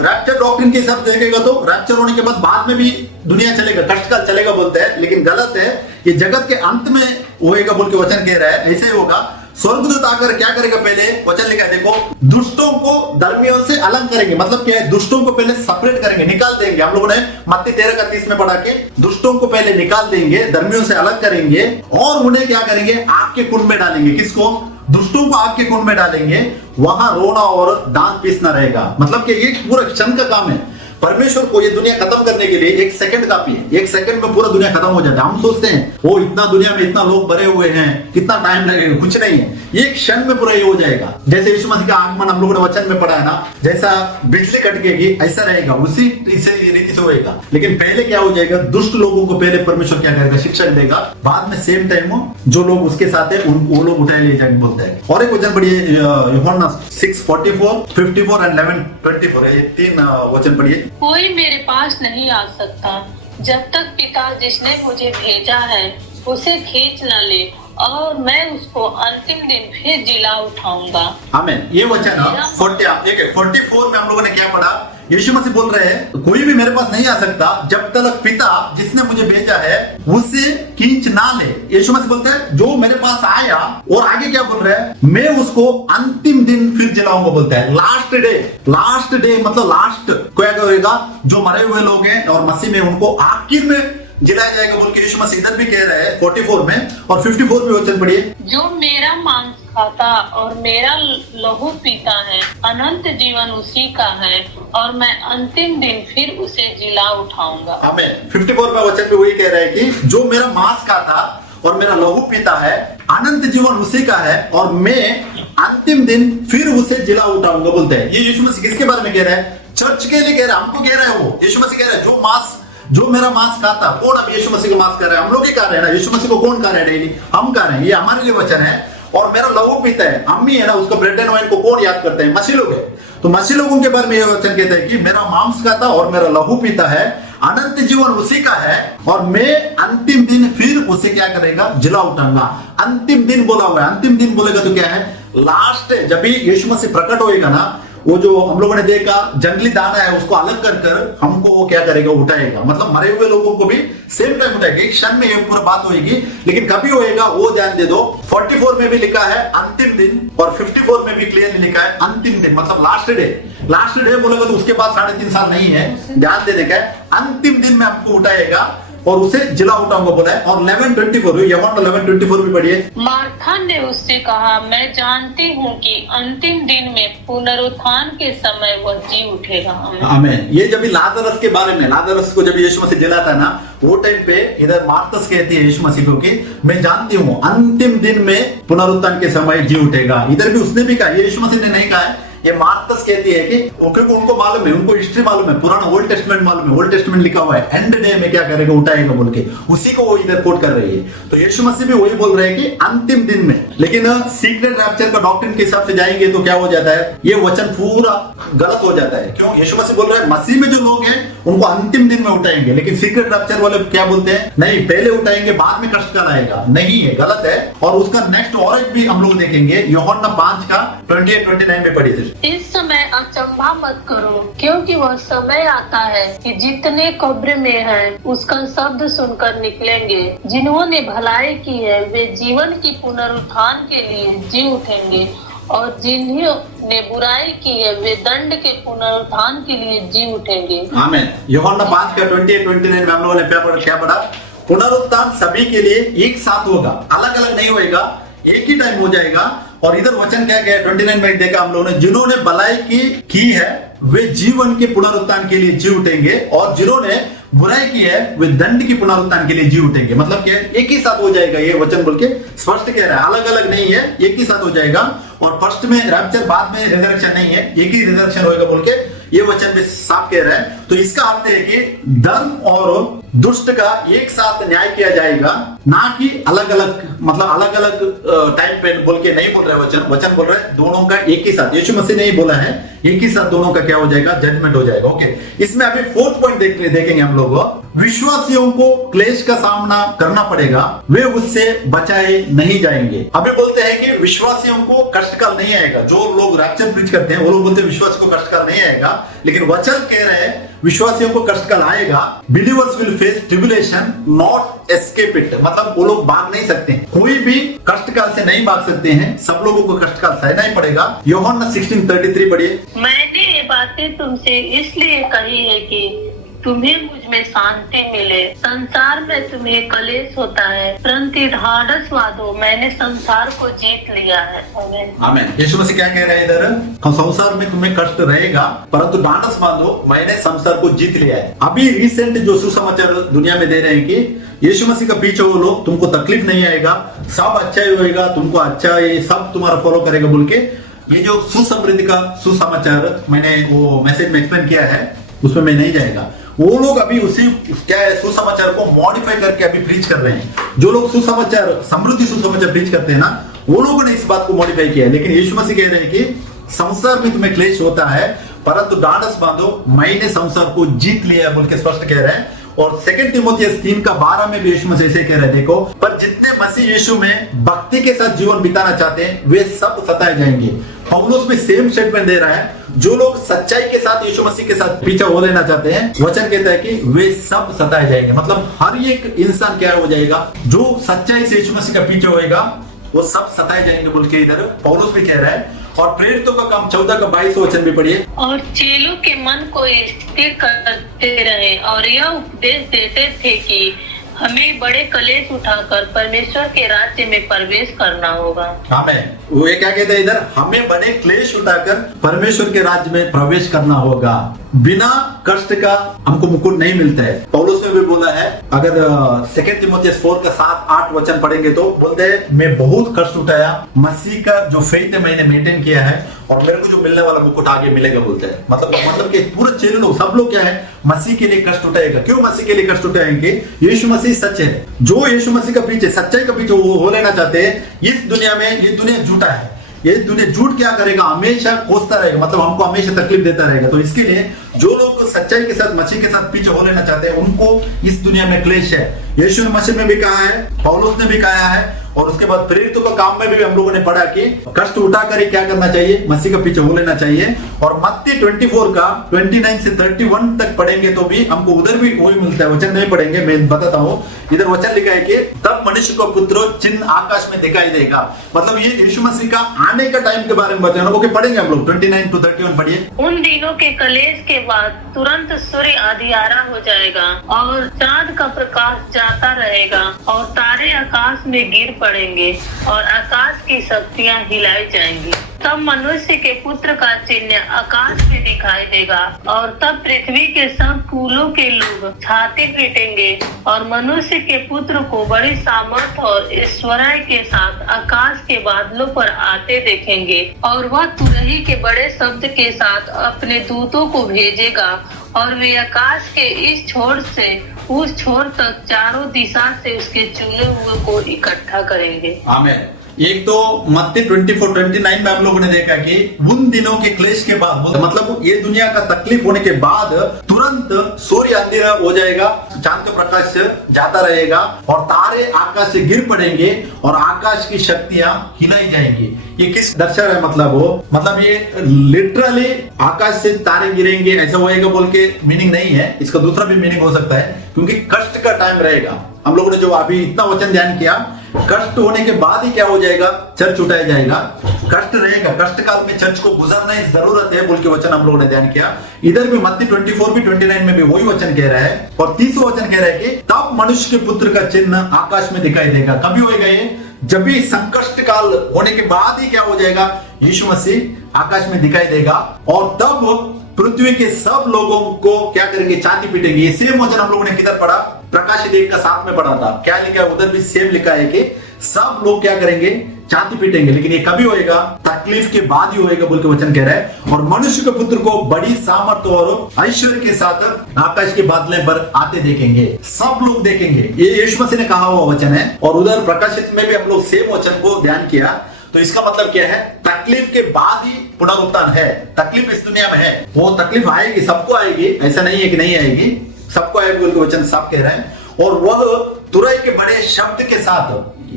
रैप्चर डॉक्ट्रिन के हिसाब से देखेगा तो रैप्चर होने के बाद में भी दुनिया चलेगा, कष्ट काल चलेगा बोलते हैं। लेकिन गलत है, ये जगत के अंत में होएगा बोल के वचन कह रहा है। ऐसे ही होगा, स्वर्गदूत आकर क्या करेगा, पहले वचन लिखा है देखो, दुष्टों को धर्मियों से अलग करेंगे। मतलब क्या है, दुष्टों को पहले सेपरेट करेंगे, निकाल देंगे। हम लोगों ने मत्ती 13 का 30 में पढ़ा के दुष्टों को पहले निकाल देंगे, धर्मियों से अलग करेंगे, और उन्हें क्या करेंगे, आग के कुंड में डालेंगे। किसको, दुष्टों को आग के कुंड में डालेंगे, वहां रोना और दांत पीसना रहेगा। मतलब कि ये पूरा क्षण का काम है। परमेश्वर को ये दुनिया खत्म करने के लिए 1 सेकंड काफी है। 1 सेकंड में पूरा दुनिया खत्म हो जाता है। हम सोचते हैं वो इतना दुनिया में इतना लोग भरे हुए हैं, कितना टाइम लगेगा, कुछ नहीं है, ये क्षण में पूरा ये हो जाएगा। जैसे यीशु मसीह का आगमन हम लोगों ने वचन में पढ़ा है ना, जैसा बिजली कटकेगी ऐसा रहेगा, उसी रीति से होएगा। लेकिन पहले क्या हो जाएगा, दुष्ट लोगों को पहले परमेश्वर क्या करेगा, शिक्षा देगा, बाद में सेम टाइम जो लोग उसके साथ है वो लोग उठाए ले जाएंगे बोलते हैं। और एक वचन पढ़िए, यूहन्ना 6:44, 54 एंड 11:24, ये 3 वचन पढ़िए। कोई मेरे पास नहीं आ सकता जब तक पिता जिसने मुझे भेजा है उसे खींच न ले, और मैं उसको अंतिम दिन फिर जिला उठाऊंगा। आमीन। ये वचन 44 में हम लोगों ने क्या पढ़ा? यीशु मसीह बोल रहे हैं कोई भी मेरे पास नहीं आ सकता जब तक पिता जिसने मुझे भेजा है उसे खींच ना ले। यीशु मसीह बोलते हैं जो मेरे पास आया, और आगे क्या बोल रहे हैं? मैं उसको अंतिम दिन फिर जिलाऊंगा बोलता है। लास्ट डे मतलब लास्ट क्या करेगा? जो मरे हुए लोग हैं और मसीह में उनको आखिर में जिलाया जाएगा बोल के यीशु मसीह इधर भी कह रहे हैं 44 में। और 54 में वचन पढ़िए। जो मेरा मांस खाता और मेरा लहू पीता है, अनंत जीवन उसी का है, और मैं अंतिम दिन फिर उसे जिला उठाऊंगा। आमीन। 54 में वचन भी वही कह रहे हैं कि जो मेरा मांस खाता और मेरा लहू पीता है, अनंत जीवन उसी का है, और मैं अंतिम दिन फिर उसे जिला उठाऊंगा बोलते हैं। ये यीशु मसीह किसके बारे में कह रहा है? चर्च के लिए कह रहा है, हमको कह रहा है वो। यीशु मसीह कह रहा है जो मेरा मांस खाता। कौन अब यीशु मसीह का मांस कर रहा है? हम लोग ही खा रहे हैं ना। यीशु मसीह को कौन खा रहा है? डेली हम खा रहे हैं। ये हमारे लिए वचन है। और मेरा लहू पीता है, हम ही है ना, उसको ब्रेड एंड वाइन को कौन याद करते हैं? मसीह लोग है। तो मसीह लोगों के बारे में यह वचन कहता है कि मेरा मांस खाता और मेरा लहू पीता है, अनंत जीवन उसी का है, और मैं अंतिम दिन फिर उसे क्या करेगा? जिला उठाऊंगा। अंतिम दिन बोला हुआ है। अंतिम दिन बोलेगा तो क्या है? लास्ट। जब भी यीशु मसीह प्रकट होएगा ना, वो जो हम लोगों ने देखा जंगली दाना है उसको अलग कर हमको वो क्या करेगा? उठाएगा। मतलब मरे हुए लोगों को भी सेम टाइम उठाएगा। एक क्षण में ये पूरा बात होगी, लेकिन कभी होएगा वो ध्यान दे दो। 44 में भी लिखा है अंतिम दिन, और 54 में भी क्लियरली लिखा है अंतिम दिन, मतलब लास्ट डे बोलेगा तो उसके बाद 3.5 साल नहीं है, ध्यान देने का है। अंतिम दिन में हमको उठाएगा और उसे जिला उठाऊंगा बोला है। और 11:24 यूहन्ना 11:24 भी पढ़िए। मार्था ने उससे कहा, मैं जानती हूँ कि अंतिम दिन में पुनरुत्थान के समय वह जी उठेगा। आमीन। ये जब लाजरस के बारे में, लाजरस को जब यीशु मसीह जिलाता है ना, वो टाइम पे इधर मार्तस कहती है यीशु मसीह को कि मैं जानती हूँ अंतिम दिन में पुनरुत्थान के समय जी उठेगा। इधर भी उसने भी कहा, यीशु मसीह ने नहीं कहा है, ये मार्तस कहती है कि क्योंकि उनको मालूम है, उनको हिस्ट्री मालूम है, पुराना ओल्ड टेस्टमेंट मालूम है। ओल्ड टेस्टमेंट लिखा हुआ है एंड डे में क्या करेगा? उठाएगा बोल के, उसी को वो इधर कोट कर रही है। तो यीशु मसीह भी वही बोल रहे हैं कि अंतिम दिन में। लेकिन सीक्रेट रैप्चर का डॉक्ट्रिन के हिसाब से जाएंगे तो क्या हो जाता है? ये वचन पूरा गलत हो जाता है। क्यों? यीशु मसीह बोल रहे हैं मसीह में जो लोग हैं उनको अंतिम दिन में उठाएंगे, लेकिन सीक्रेट रैप्चर वाले क्या बोलते हैं? नहीं, पहले उठाएंगे बाद में कष्ट काल आएगा। नहीं है, गलत है। और उसका नेक्स्ट और एक भी हम लोग देखेंगे, यूहन्ना 5:28-29 में पढ़िए। इस समय अचंभा मत करो, क्योंकि वह समय आता है कि जितने कब्र में हैं उसका शब्द सुनकर निकलेंगे। जिन्होंने भलाई की है वे जीवन की पुनरुत्थान के लिए जी उठेंगे, और जिन्होंने बुराई की है वे दंड के पुनरुत्थान के लिए जी उठेंगे। आमीन। यूहन्ना 5:28-29 में हम लोगों ने क्या पढ़ा? पुनरुत्थान सभी के लिए एक साथ होगा, अलग अलग नहीं होएगा, एक ही टाइम हो जाएगा। और इधर वचन क्या है? 29 में देखा हम लोगों ने, जिन्होंने भलाई की है वे जीवन के पुनरुत्थान के लिए जी उठेंगे, और जिन्होंने बुराई की है वे दंड की पुनरुत्थान के लिए जी उठेंगे। मतलब क्या? एक ही साथ हो जाएगा। ये वचन बोल के स्पष्ट कह रहा है, अलग अलग नहीं है, एक ही साथ हो जाएगा। और फर्स्ट में रैप्चर, बाद में रिजरेक्शन नहीं है, एक ही रिजरेक्शन होएगा बोल के ये वचन भी साफ कह रहा है। तो इसका अर्थ है कि धर्म और दुष्ट का एक साथ न्याय किया जाएगा, ना कि अलग अलग, मतलब अलग अलग टाइम पे बोल के नहीं बोल रहा है वचन बोल रहा है दोनों का एक ही साथ। यीशु मसीह ने ही बोला है एक ही साथ दोनों का क्या हो जाएगा? जजमेंट हो जाएगा। ओके, इसमें अभी 4th पॉइंट देखेंगे हम लोग। विश्वासियों को क्लेश का सामना करना पड़ेगा, वे उससे बचाए नहीं जाएंगे। अभी बोलते हैं कि विश्वासियों को कष्टकाल नहीं आएगा। जो लोग रैप्चर प्रीच करते हैं वो लोग बोलते हैं विश्वासी को कष्टकाल नहीं आएगा, लेकिन वचन कह रहे हैं विश्वासियों को कष्टकाल आएगा। Believers will face tribulation not escape it, मतलब वो लोग भाग नहीं सकते, कोई भी कष्टकाल से नहीं भाग सकते हैं, सब लोगों को कष्टकाल सहना ही पड़ेगा। यूहन्ना 16:33 पढ़िए। मैंने ये बातें तुमसे इसलिए कही है कि तुम्हें मुझ में शांति मिले। संसार में तुम्हें कलेश होता है, परंतु ढाढ़स बांधो, मैंने संसार को जीत लिया है। आमीन। यीशु मसीह क्या कह रहे हैं इधर? संसार में तुम्हें कष्ट रहेगा, परंतु ढाढ़स बांधो, मैंने संसार को जीत लिया है। अभी रिसेंट जो सुसमाचार दुनिया में दे रहे हैं कि यीशु मसीह का पीछे हो लो, तुमको तकलीफ नहीं आएगा, सब अच्छा ही होएगा, तुमको अच्छा ये सब तुम्हारा फॉलो करेगा बोल के, ये जो सुसमृद्धि का सुसमाचार मैंने वो मैसेज में एक्सप्लेन किया है, उसमें मैं नहीं जाएगा। वो लोग अभी उसी क्या है सुसमाचार को मॉडिफाई करके अभी प्रीच कर रहे हैं। जो लोग सुसमाचार, समृद्धि सुसमाचार प्रीच करते हैं ना, वो लोगों ने इस बात को मॉडिफाई किया है। लेकिन यीशु मसीह कह रहे हैं कि संसार में तुम्हें क्लेश होता है, परंतु ढाढ़स बांधो, मैंने संसार को जीत लिया है बोल के स्पष्ट कह रहे हैं। और 2 तीमुथियुस 3:12 में भी यीशु मसीह ऐसे कह रहे हैं, देखो, पर जितने मसीह यीशु में भक्ति के साथ जीवन बिताना चाहते हैं वे सब सताए जाएंगे। पौलुस भी सेम स्टेटमेंट दे रहा है, जो लोग सच्चाई के साथ यीशु मसीह के साथ पीछा हो लेना चाहते हैं, वचन कहता है कि वे सब सताए जाएंगे। मतलब हर एक इंसान क्या हो जाएगा, जो सच्चाई से यीशु मसीह का पीछे होएगा वो सब सताए जाएंगे बोल के इधर पौलुस भी कह रहा है। और प्रेरितों का काम 14:22 वचन भी पढ़िए। और चेलों के मन को स्थिर करते रहे और यह उपदेश देते थे कि हमें बड़े कलेश उठाकर परमेश्वर के राज्य में प्रवेश करना होगा। आमीन। वो ये क्या कहते हैं इधर, हमें बड़े क्लेश उठाकर परमेश्वर के राज्य में प्रवेश करना होगा। बिना कष्ट का हमको मुकुट नहीं मिलता है। पौलुस ने भी बोला है, अगर 2 तीमुथियुस 4:7-8 वचन पढ़ेंगे तो बोलते हैं, मैं बहुत कष्ट उठाया, मसीह का जो फेथ है मैंने मेंटेन किया है और मेरे को जो मिलने वाला मुकुट आगे मिलेगा बोलते हैं। मतलब कि पूरे चेले लोग सब लोग क्या है, मसीह के लिए कष्ट उठाएगा। क्यों मसीह के लिए कष्ट उठाएंगे? यीशु मसीह सच है। जो यीशु मसीह का पीछे सच्चाई का पीछे वो हो लेना चाहते हैं, इस दुनिया में ये दुनिया झूठा है। ये दुनिया झूठ क्या करेगा, हमेशा कोसता रहेगा, मतलब हमको हमेशा तकलीफ देता रहेगा। तो इसके लिए जो लोग सच्चाई के साथ मसीह के साथ पीछे हो लेना चाहते हैं उनको इस दुनिया में क्लेश है। यीशु मसीह में भी कहा है, पौलुस ने भी कहा है, और उसके बाद प्रेरितों का काम में भी हम लोगों ने पढ़ा कि कष्ट उठाकर ही क्या करना चाहिए, मसीह का पीछे हो लेना चाहिए। और मत्ती 24:29 से 31 तक पढ़ेंगे तो भी हमको उधर भी वही मिलता है। वचन नहीं पढ़ेंगे, मैं बताता हूँ। इधर वचन लिखा है कि तब मनुष्य को पुत्र चिन्ह आकाश में दिखाई देगा। मतलब ये यीशु मसीह का आने का टाइम के बारे में बताया। ओके, पढ़ेंगे हम लोग 29 to 31 पढ़िए। उन दिनों के कलेश के बाद तुरंत सूर्य अंधियारा हो जाएगा और चांद का प्रकाश जाता रहेगा और तारे आकाश में गिर पड़ेंगे और आकाश की शक्तियां हिलाई जाएंगी। तब मनुष्य के पुत्र का चिन्ह आकाश में दिखाई देगा और तब पृथ्वी के सब कुलों के लोग छाती पीटेंगे और मनुष्य के पुत्र को बड़ी सामर्थ और ऐश्वर्य के साथ आकाश के बादलों पर आते देखेंगे। और वह तुरही के बड़े शब्द के साथ अपने दूतों को भेजेगा और वे आकाश के इस छोर से उस छोर तक चारों दिशा से उसके चुने हुए को इकट्ठा करेंगे। आमीन। एक तो मत्ती 24:29 में हम लोगों ने देखा कि उन दिनों के क्लेश के बाद, मतलब ये दुनिया का तकलीफ होने के बाद तुरंत सूर्य अंधेरा हो जाएगा, चांद का प्रकाश जाता रहेगा और तारे आकाश से गिर पड़ेंगे और आकाश की शक्तियां हिलाई जाएंगी। ये किस दर्शा है? मतलब ये लिटरली आकाश से तारे गिरेंगे ऐसा होएगा बोल के मीनिंग नहीं है। इसका दूसरा भी मीनिंग हो सकता है, क्योंकि कष्ट का टाइम रहेगा। हम लोगों ने जो अभी इतना वचन ध्यान किया, कष्ट होने के बाद ही क्या हो जाएगा, चर्च उठाया जाएगा। कष्ट रहेगा, कष्ट काल में चर्च को गुजरने की जरूरत है बोल के वचन हम लोगों ने ध्यान किया। इधर भी मत्ती 24:29 में भी वही वचन कह रहा है। और तीसरा वचन कह रहा है कि तब मनुष्य के पुत्र का चिन्ह आकाश में दिखाई देगा। कभी होएगा ये? जब भी संकष्ट काल होने के बाद ही क्या हो जाएगा, यीशु मसीह आकाश में दिखाई देगा और तब पृथ्वी के सब लोगों को क्या करेंगे, छाती पीटेंगे। ये सेम वचन हम लोगों ने किधर पढ़ा, प्रकाशित 1 का 7 में पढ़ा था। क्या लिखा है उधर भी सेम लिखा है कि सब लोग क्या करेंगे, छाती पीटेंगे। लेकिन ये कभी होएगा, तकलीफ के बाद ही होएगा बोल के वचन कह रहा है। और मनुष्य के पुत्र को बड़ी सामर्थ और ऐश्वर्य के साथ आकाश के बादले पर आते देखेंगे। सब लोग देखेंगे। ये यीशु मसीह ने कहा हुआ वचन है। और उधर प्रकाशित में भी हम लोग सेम वचन को ध्यान किया। तो इसका मतलब क्या है, तकलीफ के बाद ही पुनरुत्थान है। तकलीफ इस दुनिया में है, वो तकलीफ आएगी, सबको आएगी, ऐसा नहीं है कि नहीं आएगी, सबको आएगी बोल के वचन साफ कह रहा है। और वह तुरही के बड़े शब्द के साथ,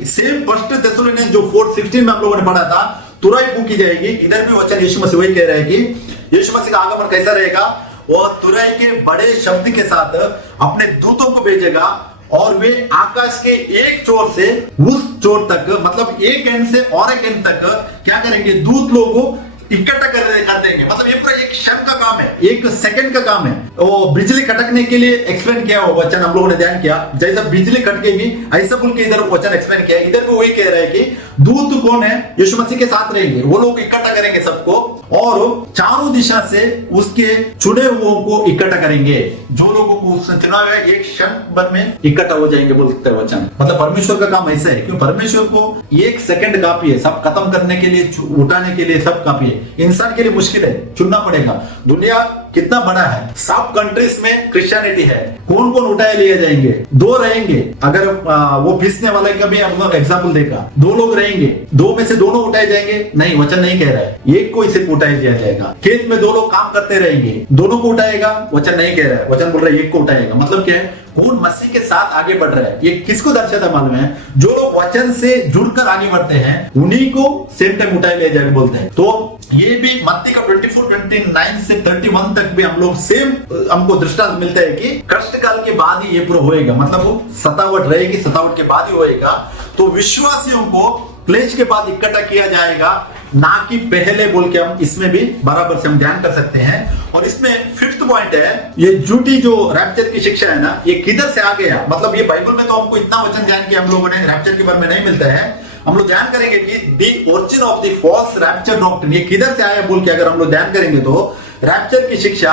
सेम 1 थिस्सलुनीसियंस जो 4:16 में हम लोगों ने पढ़ा था, तुरही फूंकी जाएगी। इधर भी वचन यीशु मसीह वही कह रहा है कि यीशु मसीह का आगमन कैसा रहेगा, वह तुरही के बड़े शब्द के साथ अपने दूतों को भेजेगा और वे आकाश के एक छोर से उस छोर तक, मतलब एक एंड से और एक एंड तक क्या करेंगे, दूत लोगों को इकट्ठा कर देंगे। मतलब ये पूरा एक क्षण का काम है, एक सेकंड का काम है। वो बिजली कटकने के लिए एक्सप्लेन किया हुआ वचन हम लोगों ने ध्यान किया, जैसा बिजली कटकेगी ऐसा बोल के इधर वचन एक्सप्लेन किया। इधर भी वही कह रहा है कि दूत कौन है, यीशु मसीह के साथ रहेंगे, वो लोग इकट्ठा करेंगे सबको और चारों दिशा से उसके चुने हुओं को इकट्ठा करेंगे। जो लोगों को उसने चुना हुआ है एक क्षण भर में इकट्ठा हो जाएंगे बोलते हैं वचन। मतलब परमेश्वर का काम ऐसा है, क्यों परमेश्वर को एक सेकंड काफी है, सब खत्म करने के लिए, उठाने के लिए सब काफी है। इंसान के लिए मुश्किल है, चुनना पड़ेगा। दुनिया कितना बड़ा है, सब कंट्रीज में क्रिश्चियनिटी है, कौन कौन उठाए लिए जाएंगे, 2 रहेंगे। अगर वो पीसने वाले का भी हम लोग एग्जाम्पल देखा, 2 लोग रहेंगे, 2 में से दोनों उठाए जाएंगे, नहीं वचन नहीं कह रहा है, एक को इसे उठाया दिया जाएगा। खेत में 2 लोग काम करते रहेंगे, दोनों को उठाएगा, वचन नहीं कह रहा है, वचन बोल रहा है एक को उठाएगा। मतलब क्या है, खून मसीह के साथ आगे बढ़ रहा है। ये किसको दर्शाता मालूम है? जो लोग वचन से जुड़कर आगे बढ़ते हैं उन्हीं को सेम टाइम उठाए ले जाके बोलते हैं। तो ये भी मत्ती का 24:29 से 31 तक भी हम लोग सेम हमको दृष्टांत मिलता है कि कष्ट काल के बाद ही ये पूरा होएगा, मतलब वो सतावट रहेगी, सतावट के बाद ही होएगा। तो विश्वासियों को क्लेश के बाद इकट्ठा किया जाएगा, ना कि पहले बोल के हम इसमें भी बराबर से हम ध्यान कर सकते हैं। और इसमें फिफ्थ पॉइंट है, ये झूठी जो रैप्चर की शिक्षा है ना, ये किधर से आ गया? मतलब ये बाइबल में तो हमको इतना वचन ध्यान किया हम लोगों ने रैप्चर के बारे में नहीं मिलता है। हम लोग ध्यान करेंगे कि the origin of the false rapture doctrine ये किधर से आया बोल के अगर हम लोग ध्यान करेंगे तो रैप्चर की शिक्षा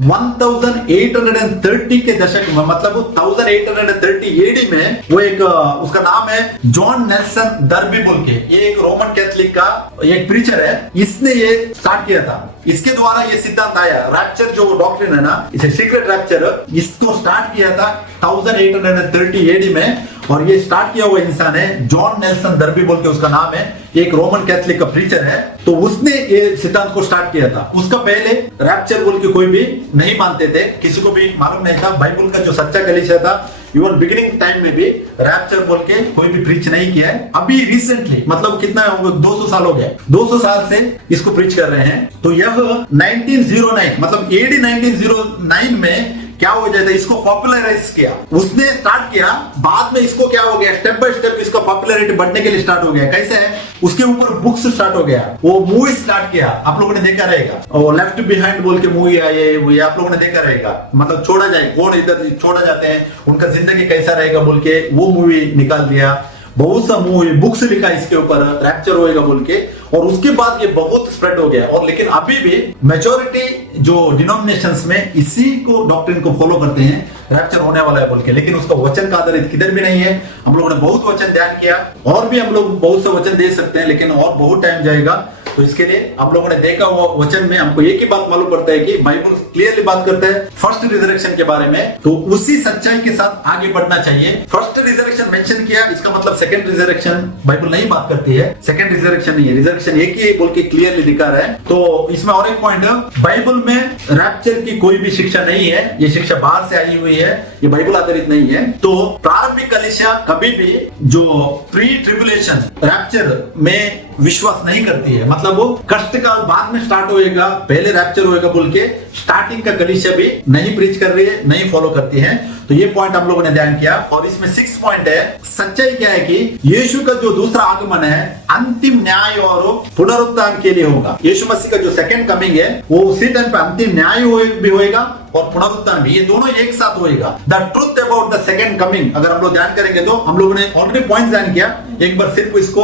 1830 के दशक में, मतलब 1830 एडी में वो एक उसका नाम है जॉन नेल्सन दर्बी बोल के, ये एक रोमन कैथोलिक का एक प्रीचर है, इसने ये स्टार्ट किया था। इसके द्वारा ये सिद्धांत आया, रैप्चर जो डॉक्ट्रिन है ना, इसे सीक्रेट रैप्चर, इसको स्टार्ट किया था 1830 एडी में। और ये स्टार्ट किया हुआ इंसान है जॉन नेल्सन दर्बी बोल के उसका नाम है, एक रोमन कैथोलिक का प्रीचर है। तो उसने ये सिद्धांत को स्टार्ट किया था। उसका पहले रैप्चर बोल के कोई भी नहीं मानते थे, किसी को भी मालूम नहीं था। बाइबल का जो सच्चा कलीसिया था, इवन बिगिनिंग टाइम में भी रैप्चर बोल के कोई भी प्रीच नहीं किया है। अभी रिसेंटली, मतलब कितना होगा, 200 साल हो गया, 200 साल से इसको प्रीच कर रहे हैं। तो यह 1909 मतलब एडी 1909 में क्या हो जाता है, इसको पॉपुलराइज किया, उसने स्टार्ट किया। बाद में इसको क्या हो गया, स्टेप बाय स्टेप इसका पॉपुलैरिटी बढ़ने के लिए स्टार्ट हो गया। कैसे है, उसके ऊपर बुक्स स्टार्ट हो गया, वो मूवी स्टार्ट किया, आप लोगों ने देखा रहेगा। और लेफ्ट बिहाइंड बोल के मूवी आई, वो आप लोगों ने देखा रहेगा। मतलब छोड़ा जाए, कौन इधर छोड़ा जाते हैं, उनका जिंदगी कैसा रहेगा बोल के वो मूवी निकाल दिया। बहुत सा मूवी बुक्स लिखा इसके ऊपर, रैप्चर होएगा बोल के। और उसके बाद ये बहुत स्प्रेड हो गया। और लेकिन अभी भी मेजॉरिटी जो डिनोमिनेशंस में इसी को डॉक्ट्रिन को फॉलो करते हैं, रैप्चर होने वाला है बोल के। लेकिन उसका वचन का आधारित किधर भी नहीं है। हम लोगों ने बहुत वचन ध्यान किया, और भी हम लोग बहुत सा वचन दे सकते हैं, लेकिन और बहुत टाइम जाएगा। तो इसके लिए आप लोगों ने देखा हुआ वचन में हमको एक ही बात मालूम पड़ता है कि बाइबल क्लियरली बात करता है फर्स्ट रिजरेक्शन के बारे में। तो उसी सच्चाई के साथ आगे बढ़ना चाहिए। फर्स्ट रिजरेक्शन मेंशन किया, इसका मतलब सेकंड रिजरेक्शन बाइबल नहीं बात करती है। सेकंड रिजरेक्शन नहीं है, रिजरेक्शन एक ही बोल के क्लियरली दिखा रहा है। तो इसमें और एक पॉइंट है, बाइबल में रैप्चर की कोई भी शिक्षा नहीं है। ये शिक्षा बाहर से आई हुई है, ये बाइबल आधारित नहीं है। तो प्रारंभिक कलीसिया कभी भी जो प्री ट्रिबुलेशन रैप्चर में विश्वास नहीं करती है। मतलब वो कष्ट काल बाद में स्टार्ट होएगा, पहले रैप्चर होएगा बोल के स्टार्टिंग का कलीसिया भी नहीं प्रीच कर रही है, नहीं फॉलो करती है। तो ये पॉइंट हम लोगों ने ध्यान किया। और इसमें 6 पॉइंट है, सच्चाई क्या है कि यीशु का जो दूसरा आगमन है अंतिम न्याय और पुनरुत्थान के लिए होगा। यीशु मसीह का जो सेकंड कमिंग है वो उसी टाइम पे अंतिम न्याय भी होएगा और पुनरुत्थान भी, ये दोनों एक साथ होएगा। The truth about the second coming अगर हम लोग ध्यान करेंगे तो हम लोगों ने ऑलरेडी पॉइंट ध्यान किया, एक बार सिर्फ इसको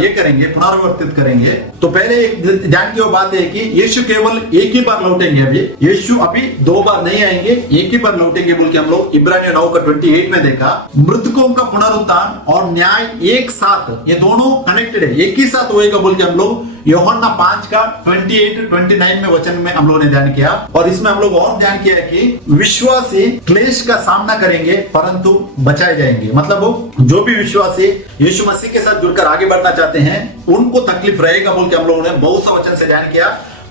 ये करेंगे, पुनरावर्तित करेंगे। तो पहले एक ध्यान की बात है कि यीशु केवल एक ही बार लौटेंगे। अभी यीशु अभी 2 बार नहीं आएंगे, एक ही बार लौटेंगे बोल के हम लोग इब्रानियों 9 का 28 में देखा। मृतकों का पुनरुत्थान और न्याय एक साथ, ये दोनों कनेक्टेड है, एक ही साथ होएगा बोल के हम लोग यूहन्ना 5 का 28-29 में वचन में हम लोगों ने ध्यान किया। और इसमें हम लोग और ध्यान किया कि विश्वासी क्लेश का सामना करेंगे परंतु बचाए जाएंगे। मतलब वो जो भी विश्वासी यीशु मसीह के साथ जुड़कर आगे बढ़ना चाहते हैं उनको तकलीफ रहेगा बोल के हम लोगों ने बहुत सा वचन से ध्यान किया।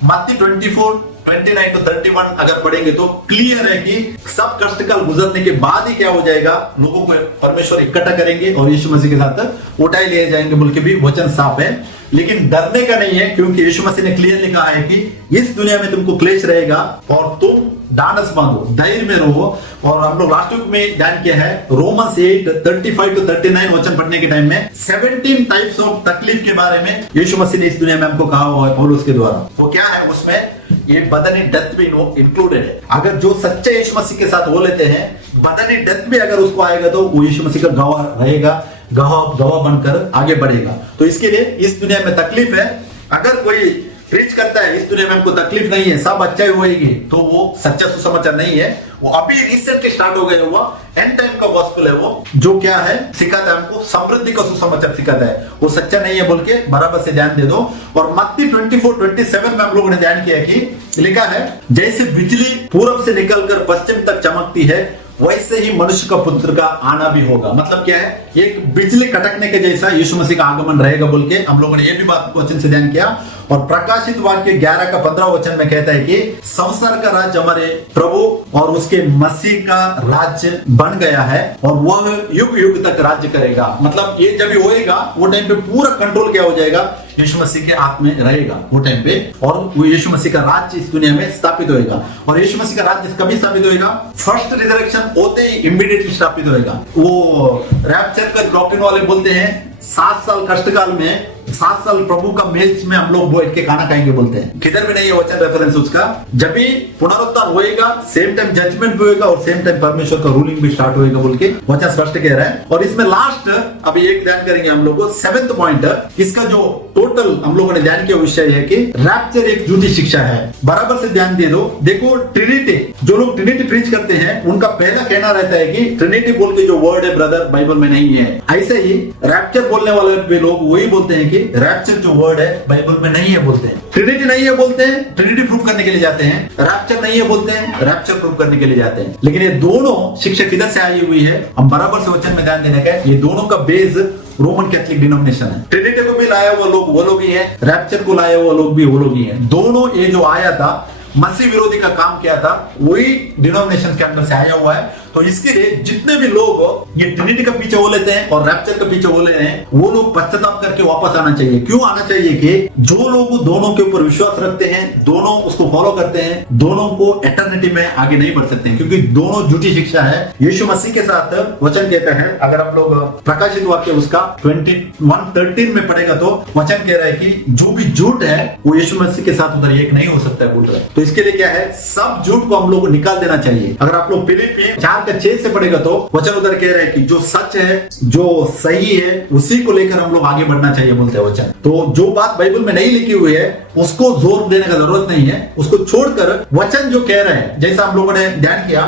मत्ती 24:29-31 अगर पढ़ेंगे तो क्लियर है कि सब कष्टकाल गुजरने के बाद ही क्या हो जाएगा, लोगों को परमेश्वर इकट्ठा करेंगे और यीशु मसीह के साथ उठाए लिए जाएंगे बोल के भी वचन साफ है। लेकिन डरने का नहीं है, क्योंकि यीशु मसीह ने क्लियरली कहा है कि इस दुनिया में तुमको क्लेश रहेगा और तुम डांडस बांधो, धैर्य में रहो। और हम लोग लास्ट वीक में ध्यान किया है रोमन्स 8:35-39 वचन पढ़ने के टाइम में 17 टाइप्स ऑफ तकलीफ के बारे में यीशु मसीह ने इस दुनिया में हमको कहा हुआ है पौलुस के द्वारा। वो क्या है, उसमें ये बदनी डेथ भी इंक्लूडेड है। अगर जो सच्चे यीशु मसीह के साथ हो लेते हैं, बदनी डेथ भी अगर उसको आएगा तो वो यीशु मसीह का गवाह रहेगा, गवाह बनकर आगे बढ़ेगा। तो इसके लिए इस दुनिया में तकलीफ है। अगर कोई प्रीच करता है इस दुनिया में हमको तकलीफ नहीं है, सब अच्छा ही होएगी, तो वो सच्चा सुसमाचार नहीं है। वो अभी रिसेंटली स्टार्ट हो गया हुआ एंड टाइम का गॉस्पेल है, वो जो क्या है सिखाता है हमको, समृद्धि का सुसमाचार सिखाता है, वो सच्चा नहीं है बोल के बराबर से ध्यान दे दो। और मत्ती 24-27 में हम लोगों ने ध्यान किया कि लिखा है, जैसे बिजली पूरब से निकलकर पश्चिम तक चमकती है वैसे ही मनुष्य का पुत्र का आना भी होगा। मतलब क्या है, एक बिजली कटकने के जैसा यीशु मसीह का आगमन रहेगा बोल के हम लोगों ने ये भी बात वचन से ध्यान किया। और प्रकाशित वाक्य 11 का 15 वचन में कहता है कि संसार का राज्य हमारे प्रभु और उसके मसीह का राज्य बन गया है और वह युग युग तक राज्य करेगा। मतलब ये जब होएगा वो टाइम पे पूरा कंट्रोल क्या हो जाएगा, यीशु मसीह के हाथ में रहेगा वो टाइम पे, और वो यीशु मसीह का राज्य इस दुनिया में स्थापित होएगा। और यीशु मसीह का राज्य कभी स्थापित होएगा, फर्स्ट रिजरेक्शन होते ही इमीडिएटली स्थापित होएगा। वो रैप्चर का डॉक्ट्रिन वाले बोलते हैं 7 साल कष्टकाल में 7 साल प्रभु का मेज में हम लोग बैठ के खाना खाएंगे बोलते हैं। किधर भी नहीं है वचन रेफरेंस उसका। जब भी पुनरुत्थान होएगा सेम टाइम जजमेंट भी होएगा और सेम टाइम परमेश्वर का रूलिंग भी स्टार्ट होएगा बोल के वचन स्पष्ट कह रहा है। और इसमें लास्ट अभी एक ध्यान करेंगे हम लोग 7th पॉइंट, इसका जो टोटल हम लोगों ने ध्यान किया विषय है कि रैप्चर एक झूठी शिक्षा है। बराबर से ध्यान दे दो। देखो ट्रिनिटी, जो लोग ट्रिनिटी प्रीच करते हैं उनका पहला कहना रहता है कि ट्रिनिटी बोल के जो वर्ड है ब्रदर बाइबल में नहीं है। ऐसे ही रैप्चर बोलने वाले लोग वही बोलते हैं कि रैप्चर जो वर्ड है बाइबल में नहीं है बोलते हैं। ट्रिनिटी नहीं है बोलते हैं, ट्रिनिटी प्रूव करने के लिए जाते हैं। रैप्चर नहीं है बोलते हैं, रैप्चर प्रूव करने के लिए जाते हैं। लेकिन ये दोनों शिक्षा किधर से आई हुई है, हम बराबर से वचन में ध्यान देने का। ये दोनों का बेस रोमन कैथोलिक डिनोमिनेशन है। ट्रिनिटी को भी लाया हुआ लोग वो लोग ही है, रैप्चर को लाया हुआ लोग भी वो लोग ही है। दोनों ये जो आया था मसीह विरोधी का काम किया था वही डिनोमिनेशन के अंदर से आया हुआ है। तो इसके लिए जितने भी लोग ये ट्रिनिटी का पीछे हो लेते हैं और रैप्चर का पीछे हो ले रहे हैं वो लोग पश्चाताप करके वापस आना चाहिए। क्यों आना चाहिए कि जो लोग दोनों के ऊपर विश्वास रखते हैं, दोनों उसको फॉलो करते हैं, दोनों को एटर्निटी में आगे नहीं बढ़ सकते हैं, क्योंकि दोनों झूठी शिक्षा है। यीशु मसीह के साथ वचन कहता है, अगर आप लोग प्रकाशित वाक्य उसका 21:13 में पढ़ेगा तो वचन कह रहा है कि जो भी झूठ है वो यीशु मसीह के साथ उधर एक नहीं हो सकता है बोल रहा है। तो इसके लिए क्या है, सब झूठ को हम लोग निकाल देना चाहिए। अगर आप लोग फिलिप्पी 4:6 से पढ़ेगा तो वचन उधर कह रहा है कि जो सच है, जो सही है, उसी को लेकर हम लोग आगे बढ़ना चाहिए बोलते हैं वचन। तो जो बात बाइबल में नहीं लिखी हुई है उसको जोर देने का जरूरत नहीं है, उसको छोड़कर वचन जो कह रहे हैं, जैसा हम लोगों ने ध्यान किया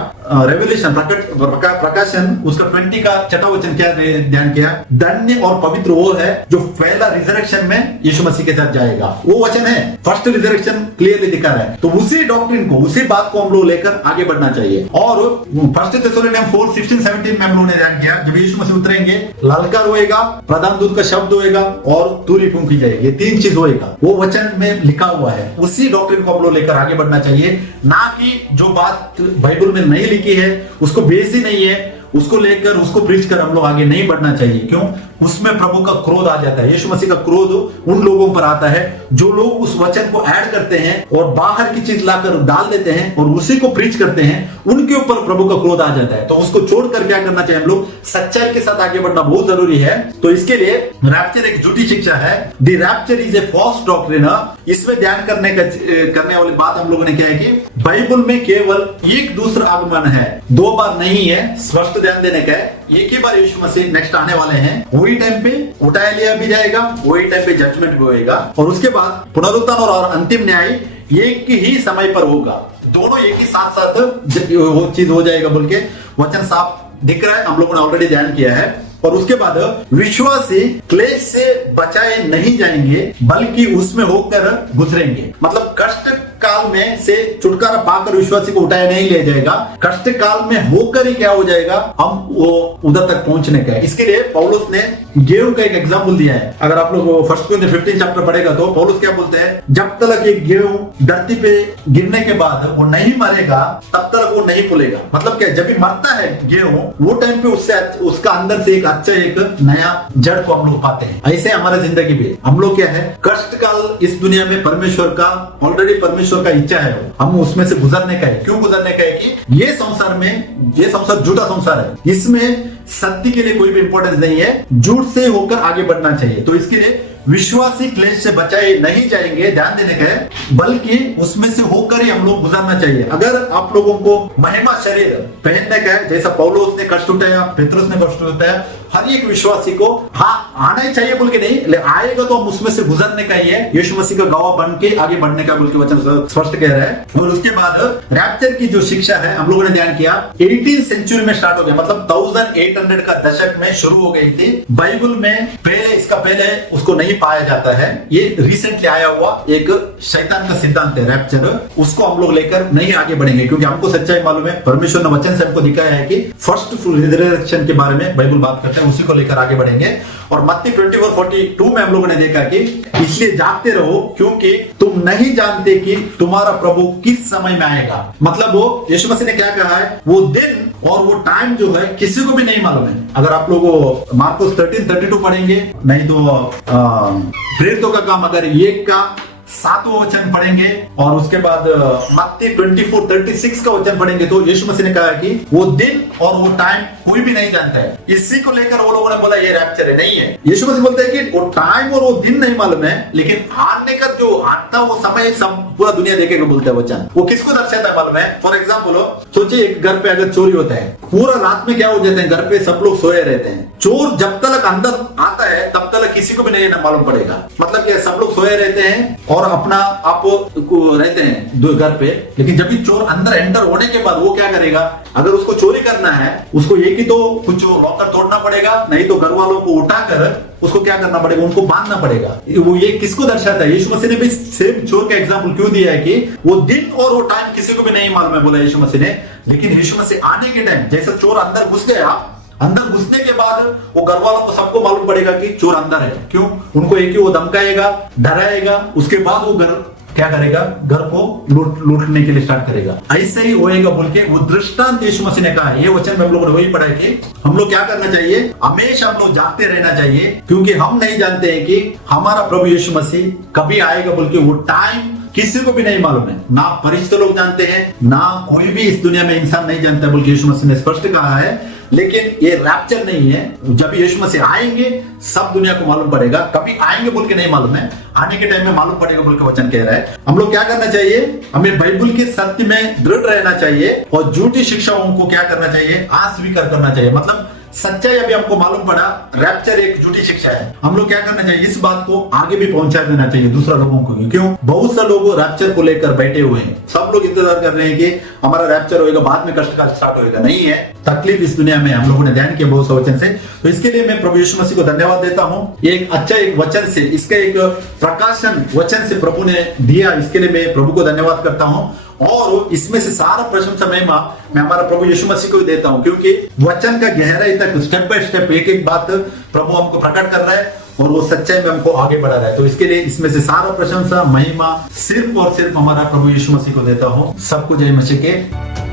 रेवल्यूशन प्रकाशन उसका 20 का 6वां वचन क्या ध्यान किया, धन्य और पवित्र वो है जो पहला रिजरेक्शन में यीशु मसीह के साथ जाएगा। वो वचन है, फर्स्ट रिजरेक्शन क्लियरली दिखा रहा है। तो उसी डॉक्ट्रिन को, उसी बात को हम लोग लेकर आगे बढ़ना चाहिए। और फर्स्ट थेसलोनियन 4:16-17 में हम लोगों ने ध्यान किया, जब यीशु मसीह उतरेंगे ललकार होएगा, प्रधान दूत का शब्द होएगा और तुरही फूंकी जाएगी। ये 3 चीज होएगा, वो वचन में लिखा हुआ है। उसी डॉक्ट्रिन को हम लोग लेकर आगे बढ़ना चाहिए, ना कि जो बात बाइबल में नहीं लिखी है उसको बेस ही नहीं है उसको लेकर उसको प्रीच कर हम लोग आगे नहीं बढ़ना चाहिए। क्यों? उसमें प्रभु का क्रोध आ जाता है। यीशु मसीह का क्रोध उन लोगों पर आता है जो लोग उस वचन को ऐड करते हैं और बाहर की चीज लाकर डाल देते हैं और उसी को प्रीच करते हैं, उनके ऊपर प्रभु का क्रोध आ जाता है। तो उसको छोड़कर क्या करना चाहिए, हम लोग सच्चाई के साथ आगे बढ़ना बहुत जरूरी है। तो इसके लिए रैप्चर एक झूठी शिक्षा है, the rapture is a false doctrine. इसमें ध्यान करने वाली बात हम लोगों ने क्या है कि बाइबल में केवल एक दूसरा आगमन है, 2 बार नहीं है। स्पष्ट ध्यान देने का है, एक ही बार यीशु मसीह नेक्स्ट आने वाले हैं, वही टाइम पे उठाया लिया भी जाएगा, वही टाइम पे जजमेंट भी होएगा और उसके बाद पुनरुत्थान और अंतिम न्याय एक ही समय पर होगा। दोनों एक ही साथ साथ वो चीज हो जाएगा बोल के वचन साफ दिख रहा है, हम लोगों ने ऑलरेडी ध्यान किया है। और उसके बाद विश्वासी क्लेश से बचाए नहीं जाएंगे बल्कि उसमें होकर गुजरेंगे। मतलब कष्ट काल में से छुटकारा पाकर विश्वासी को उठाया नहीं लिया जाएगा, कष्ट काल में होकर ही क्या हो जाएगा, हम वो उधर तक पहुंचने का है। इसके लिए पौलुस ने गेहूं का एक एग्जाम्पल दिया है। अगर आप लोग 1 कोरिन्थियंस 15 चैप्टर पढ़ेगा तो पौलुस क्या बोलते हैं, जब तक एक गेहूं धरती पे गिरने के बाद वो नहीं मरेगा तब तक वो नहीं फूलेगा। मतलब क्या, जब भी मरता है गेहूं वो टाइम पे उससे उसका अंदर से एक अच्छा एक नया जड़ को हम लोग पाते हैं। ऐसे हमारे जिंदगी में हम लोग क्या है, कष्ट काल इस दुनिया में परमेश्वर का ऑलरेडी परमेश्वर का इच्छा है, हम उसमें से गुजरने का है। क्यों गुजरने का है कि ये संसार झूठा संसार है, इसमें सत्य के लिए कोई भी इंपॉर्टेंस नहीं है, झूठ से होकर आगे बढ़ना चाहिए। तो इसके लिए विश्वासी क्लेश से बचाए नहीं जाएंगे, ध्यान देने का है, बल्कि उसमें से होकर ही हम लोग गुजरना चाहिए। अगर आप लोगों को महिमा शरीर पहनने का है, जैसा पौलुस ने कष्ट उठाया, पेतरुस ने कष्ट उठाया, हर एक विश्वासी को आना ही चाहिए बोल के नहीं, आएगा तो हम उसमें से गुजरने का ही है, यीशु मसीह का गवाह बन के आगे बढ़ने का बोल के वचन स्पष्ट कह रहा है। और उसके बाद रैप्चर की जो शिक्षा है हम लोगों ने ध्यान किया 18th सेंचुरी में स्टार्ट हो गया, मतलब 1800 का दशक में शुरू हो गई थी। बाइबल में पहले उसको नहीं नहीं पाया जाता है। ये रिसेंटली आया हुआ एक शैतान का सिद्धांत है रैप्चर, उसको हम लोग लेकर नहीं आगे बढ़ेंगे क्योंकि हमको सच्चाई मालूम है। परमेश्वर ने वचन से हमको दिखाया है कि फर्स्ट रिजरेक्शन के बारे में बाइबल बात करते हैं, उसी को लेकर आगे बढ़ेंगे। और मत्ती 24:42 में हम लोगों ने देखा कि इसलिए जागते रहो क्योंकि तुम नहीं जानते कि तुम्हारा प्रभु किस समय में आएगा। मतलब वो यीशु मसीह ने क्या कहा है, वो दिन और वो टाइम जो है किसी को भी नहीं मालूम है। अगर आप लोग मार्कुस 13:32 पढ़ेंगे, नहीं तो प्रेरितों का काम अगर 1 का 7वां वचन पढ़ेंगे और उसके बाद मत्ती 24:36 का वचन पढ़ेंगे, तो यीशु मसीह ने कहा कि वो दिन और वो टाइम कोई भी नहीं जानता है। इसी को लेकर वो लोगों ने बोला ये रैप्चर है, नहीं है। यीशु मसीह बोलते हैं कि वो टाइम और वो दिन नहीं मालूम है, लेकिन आने का जो आता वो समय सब पूरा दुनिया देखेगा बोलता है वचन। वो किसको दर्शाता है मालूम है? फॉर एग्जाम्पल सोचिए एक घर पे अगर चोरी होता है, पूरा रात में क्या हो जाते हैं, घर पे सब लोग सोए रहते हैं। चोर जब तक अंदर आता है तब तक किसी को भी नहीं मालूम पड़ेगा। मतलब क्या, सब लोग सोए रहते हैं और अपना आप रहते हैं दो घर पे, लेकिन जब भी चोर अंदर एंटर होने के बाद वो क्या करेगा, अगर उसको चोरी करना है उसको एक ही तो कुछ लॉकर तोड़ना पड़ेगा, नहीं तो घर वालों को उठाकर उसको क्या करना पड़ेगा, उनको बांधना पड़ेगा। वो ये किसको दर्शाता है? यीशु मसीह ने भी सेम चोर का एग्जांपल क्यों दिया है कि वो दिन और वो टाइम किसी को भी नहीं मालूम है बोला यीशु मसीह ने। लेकिन यीशु मसीह आने के टाइम जैसे चोर अंदर घुस गया, अंदर घुसने के बाद वो घर वालों को सबको मालूम पड़ेगा कि चोर अंदर है। क्यों? उनको एक ही वो धमकाएगा, डराएगा, उसके बाद वो घर क्या करेगा, घर को लूटने के लिए स्टार्ट करेगा। ऐसे ही होएगा बोल के वो दृष्टांत यीशु मसीह ने कहा है। ये वचन में हम लोगों ने वही पढ़ा है कि हम लोग क्या करना चाहिए, हमेशा हम लोग जागते रहना चाहिए क्योंकि हम नहीं जानते हैं कि हमारा प्रभु यीशु मसीह कभी आएगा बोल के। वो टाइम किसी को भी नहीं मालूम है, ना परिचित लोग जानते हैं, ना कोई भी इस दुनिया में इंसान नहीं जानता बोल के यीशु मसीह ने स्पष्ट कहा है। लेकिन ये रैप्चर नहीं है, जब यीशु मसीह आएंगे सब दुनिया को मालूम पड़ेगा। कभी आएंगे बोल के नहीं मालूम है, आने के टाइम में मालूम पड़ेगा बोल के वचन कह रहा है। हम लोग क्या करना चाहिए, हमें बाइबल के सत्य में दृढ़ रहना चाहिए और झूठी शिक्षाओं को क्या करना चाहिए, अस्वीकार करना चाहिए। मतलब सच्चाई अभी हमको मालूम पड़ा रैप्चर एक झूठी शिक्षा है, हम लोग क्या करना चाहिए, इस बात को आगे भी पहुंचा देना चाहिए दूसरा लोगों को। क्यों? बहुत से लोग रैप्चर को लेकर बैठे हुए हैं, सब लोग इंतजार कर रहे हैं कि हमारा रैप्चर होएगा, बाद में कष्ट का स्टार्ट होएगा। नहीं है, तकलीफ इस दुनिया में हम लोगों ने ध्यान किया बहुत से वचन से। तो इसके लिए मैं प्रभु यीशु मसीह को धन्यवाद देता हूँ। ये एक अच्छा एक वचन से, इसका एक प्रकाशन वचन से प्रभु ने दिया, इसके लिए मैं प्रभु को धन्यवाद करता हूँ। और इसमें से सारा प्रशंसा महिमा मैं हमारा प्रभु यीशु मसीह को ही देता हूं क्योंकि वचन का गहराई तक स्टेप बाय स्टेप एक एक बात प्रभु हमको प्रकट कर रहा है और वो सच्चाई में हमको आगे बढ़ा रहा है। तो इसके लिए इसमें से सारा प्रशंसा महिमा सिर्फ और सिर्फ हमारा प्रभु यीशु मसीह को देता हूं। सबको जय मसीह के।